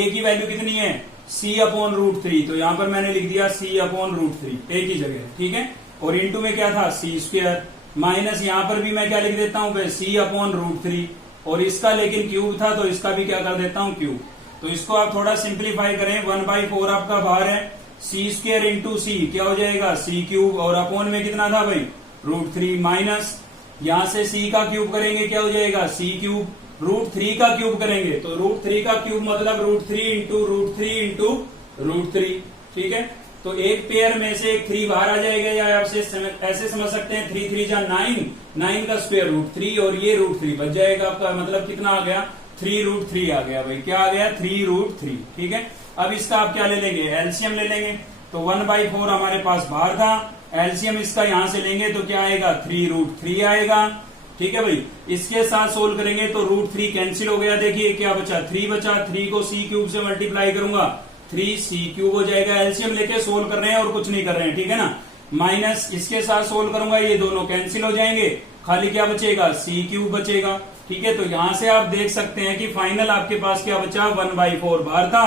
A की वैल्यू कितनी है C अपॉन √3, तो यहां पर मैंने लिख दिया C अपॉन √3 A की जगह, ठीक है, और इंटू में क्या था C स्क्वायर, माइनस यहां पर भी मैं क्या लिख देता हूं C अपॉन √3, और इसका लेकिन क्यूब था तो इसका भी क्या कर देता हूं क्यूब। तो इसको आप थोड़ा सिंप्लीफाई करें, 1/4 आपका बाहर है, C स्क्वायर इंटू C क्या हो जाएगा C क्यूब, और अपॉन में कितना था भाई √3, माइनस यहां से C का क्यूब करेंगे क्या हो जाएगा C क्यूब, √3 का क्यूब करेंगे तो √3 का क्यूब मतलब √3 इंटू √3, ठीक है। तो एक पेयर में से एक 3 बाहर आ जाएगा, या आप ऐसे समझ सकते हैं 3 3 जा 9 का स्क्वायर √3 और ये √3 बच जाएगा आपका, मतलब कितना आ गया 3√3 आ गया भाई, क्या आ गया 3√3, ठीक है। अब इसका आप क्या ले लेंगे, एलसीएम ले लेंगे। तो 1/4 हमारे पास बाहर था, एलसीएम इसका यहां से लेंगे तो क्या आएगा 3√3 आएगा, ठीक है भाई। इसके साथ सोल्व करेंगे तो √3 कैंसिल हो गया, देखिए क्या बचा 3 बचा, 3 को C क्यूब से मल्टीप्लाई करूंगा 3C क्यूब हो जाएगा। एलसीएम लेके सोल्व कर रहे हैं और कुछ नहीं कर रहे हैं, ठीक है ना। माइनस इसके साथ सोल्व करूंगा, ये दोनों कैंसिल हो जाएंगे, खाली क्या बचेगा C क्यूब बचेगा, ठीक है। तो यहां से आप देख सकते हैं कि फाइनल आपके पास क्या बचा 1/4 बाहर था,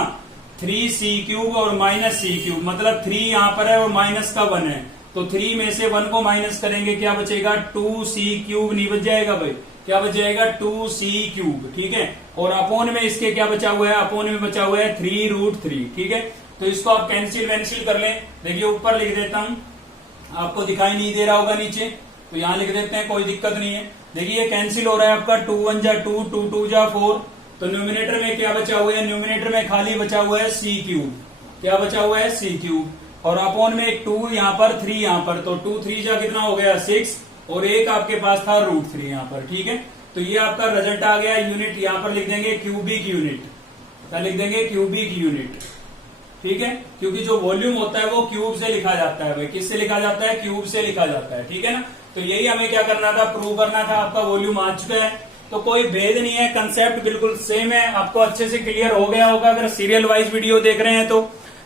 3C क्यूब और -C क्यूब, मतलब 3 यहां पर है और माइनस का 1 है, तो 3 में से 1 को माइनस करेंगे क्या बचेगा 2C क्यूब, नहीं बच जाएगा भाई, क्या बच जाएगा 2C क्यूब, ठीक है। और अपोन में इसके क्या बचा हुआ है, अपोन में बचा हुआ है 3√3, ठीक है। तो इसको आप कैंसिल वैंसिल कर लें, देखिए ऊपर लिख देता हूं, आपको दिखाई नहीं दे रहा होगा नीचे, तो यहां लिख देते हैं, कोई दिक्कत नहीं है। देखिए कैंसिल हो रहा है आपका, 2 1 जा 2, 2 2 जा 4, तो न्यूमिनेटर में क्या बचा हुआ है, न्यूमिनेटर में खाली बचा हुआ है C क्यूब, क्या बचा हुआ है C क्यूब, और अपॉन में एक 2 यहाँ पर 3 यहाँ पर, तो 2 3 जा कितना हो गया 6, और एक आपके पास था √3 यहाँ पर, ठीक है। तो ये आपका रिजल्ट आ गया, यूनिट यहाँ पर लिख देंगे क्यूबिक यूनिट, क्या लिख देंगे क्यूबिक यूनिट, ठीक है, क्योंकि जो वॉल्यूम होता है वो क्यूब से लिखा जाता है भाई, किससे लिखा जाता है, क्यूब से लिखा जाता है, ठीक है ना। तो यही हमें क्या करना था, प्रूव करना था, आपका वॉल्यूम आ चुका है, तो कोई भेद नहीं है, कंसेप्ट बिल्कुल सेम है, आपको अच्छे से क्लियर हो गया होगा अगर सीरियल वाइज वीडियो देख रहे हैं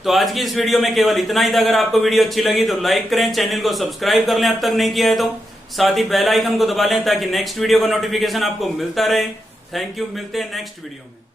तो आज की इस वीडियो में केवल इतना ही था। अगर आपको वीडियो अच्छी लगी तो लाइक करें, चैनल को सब्सक्राइब कर लें अब तक नहीं किया है तो, साथ ही बेल आइकन को दबा लें ताकि नेक्स्ट वीडियो का नोटिफिकेशन आपको मिलता रहे। थैंक यू, मिलते हैं नेक्स्ट वीडियो में।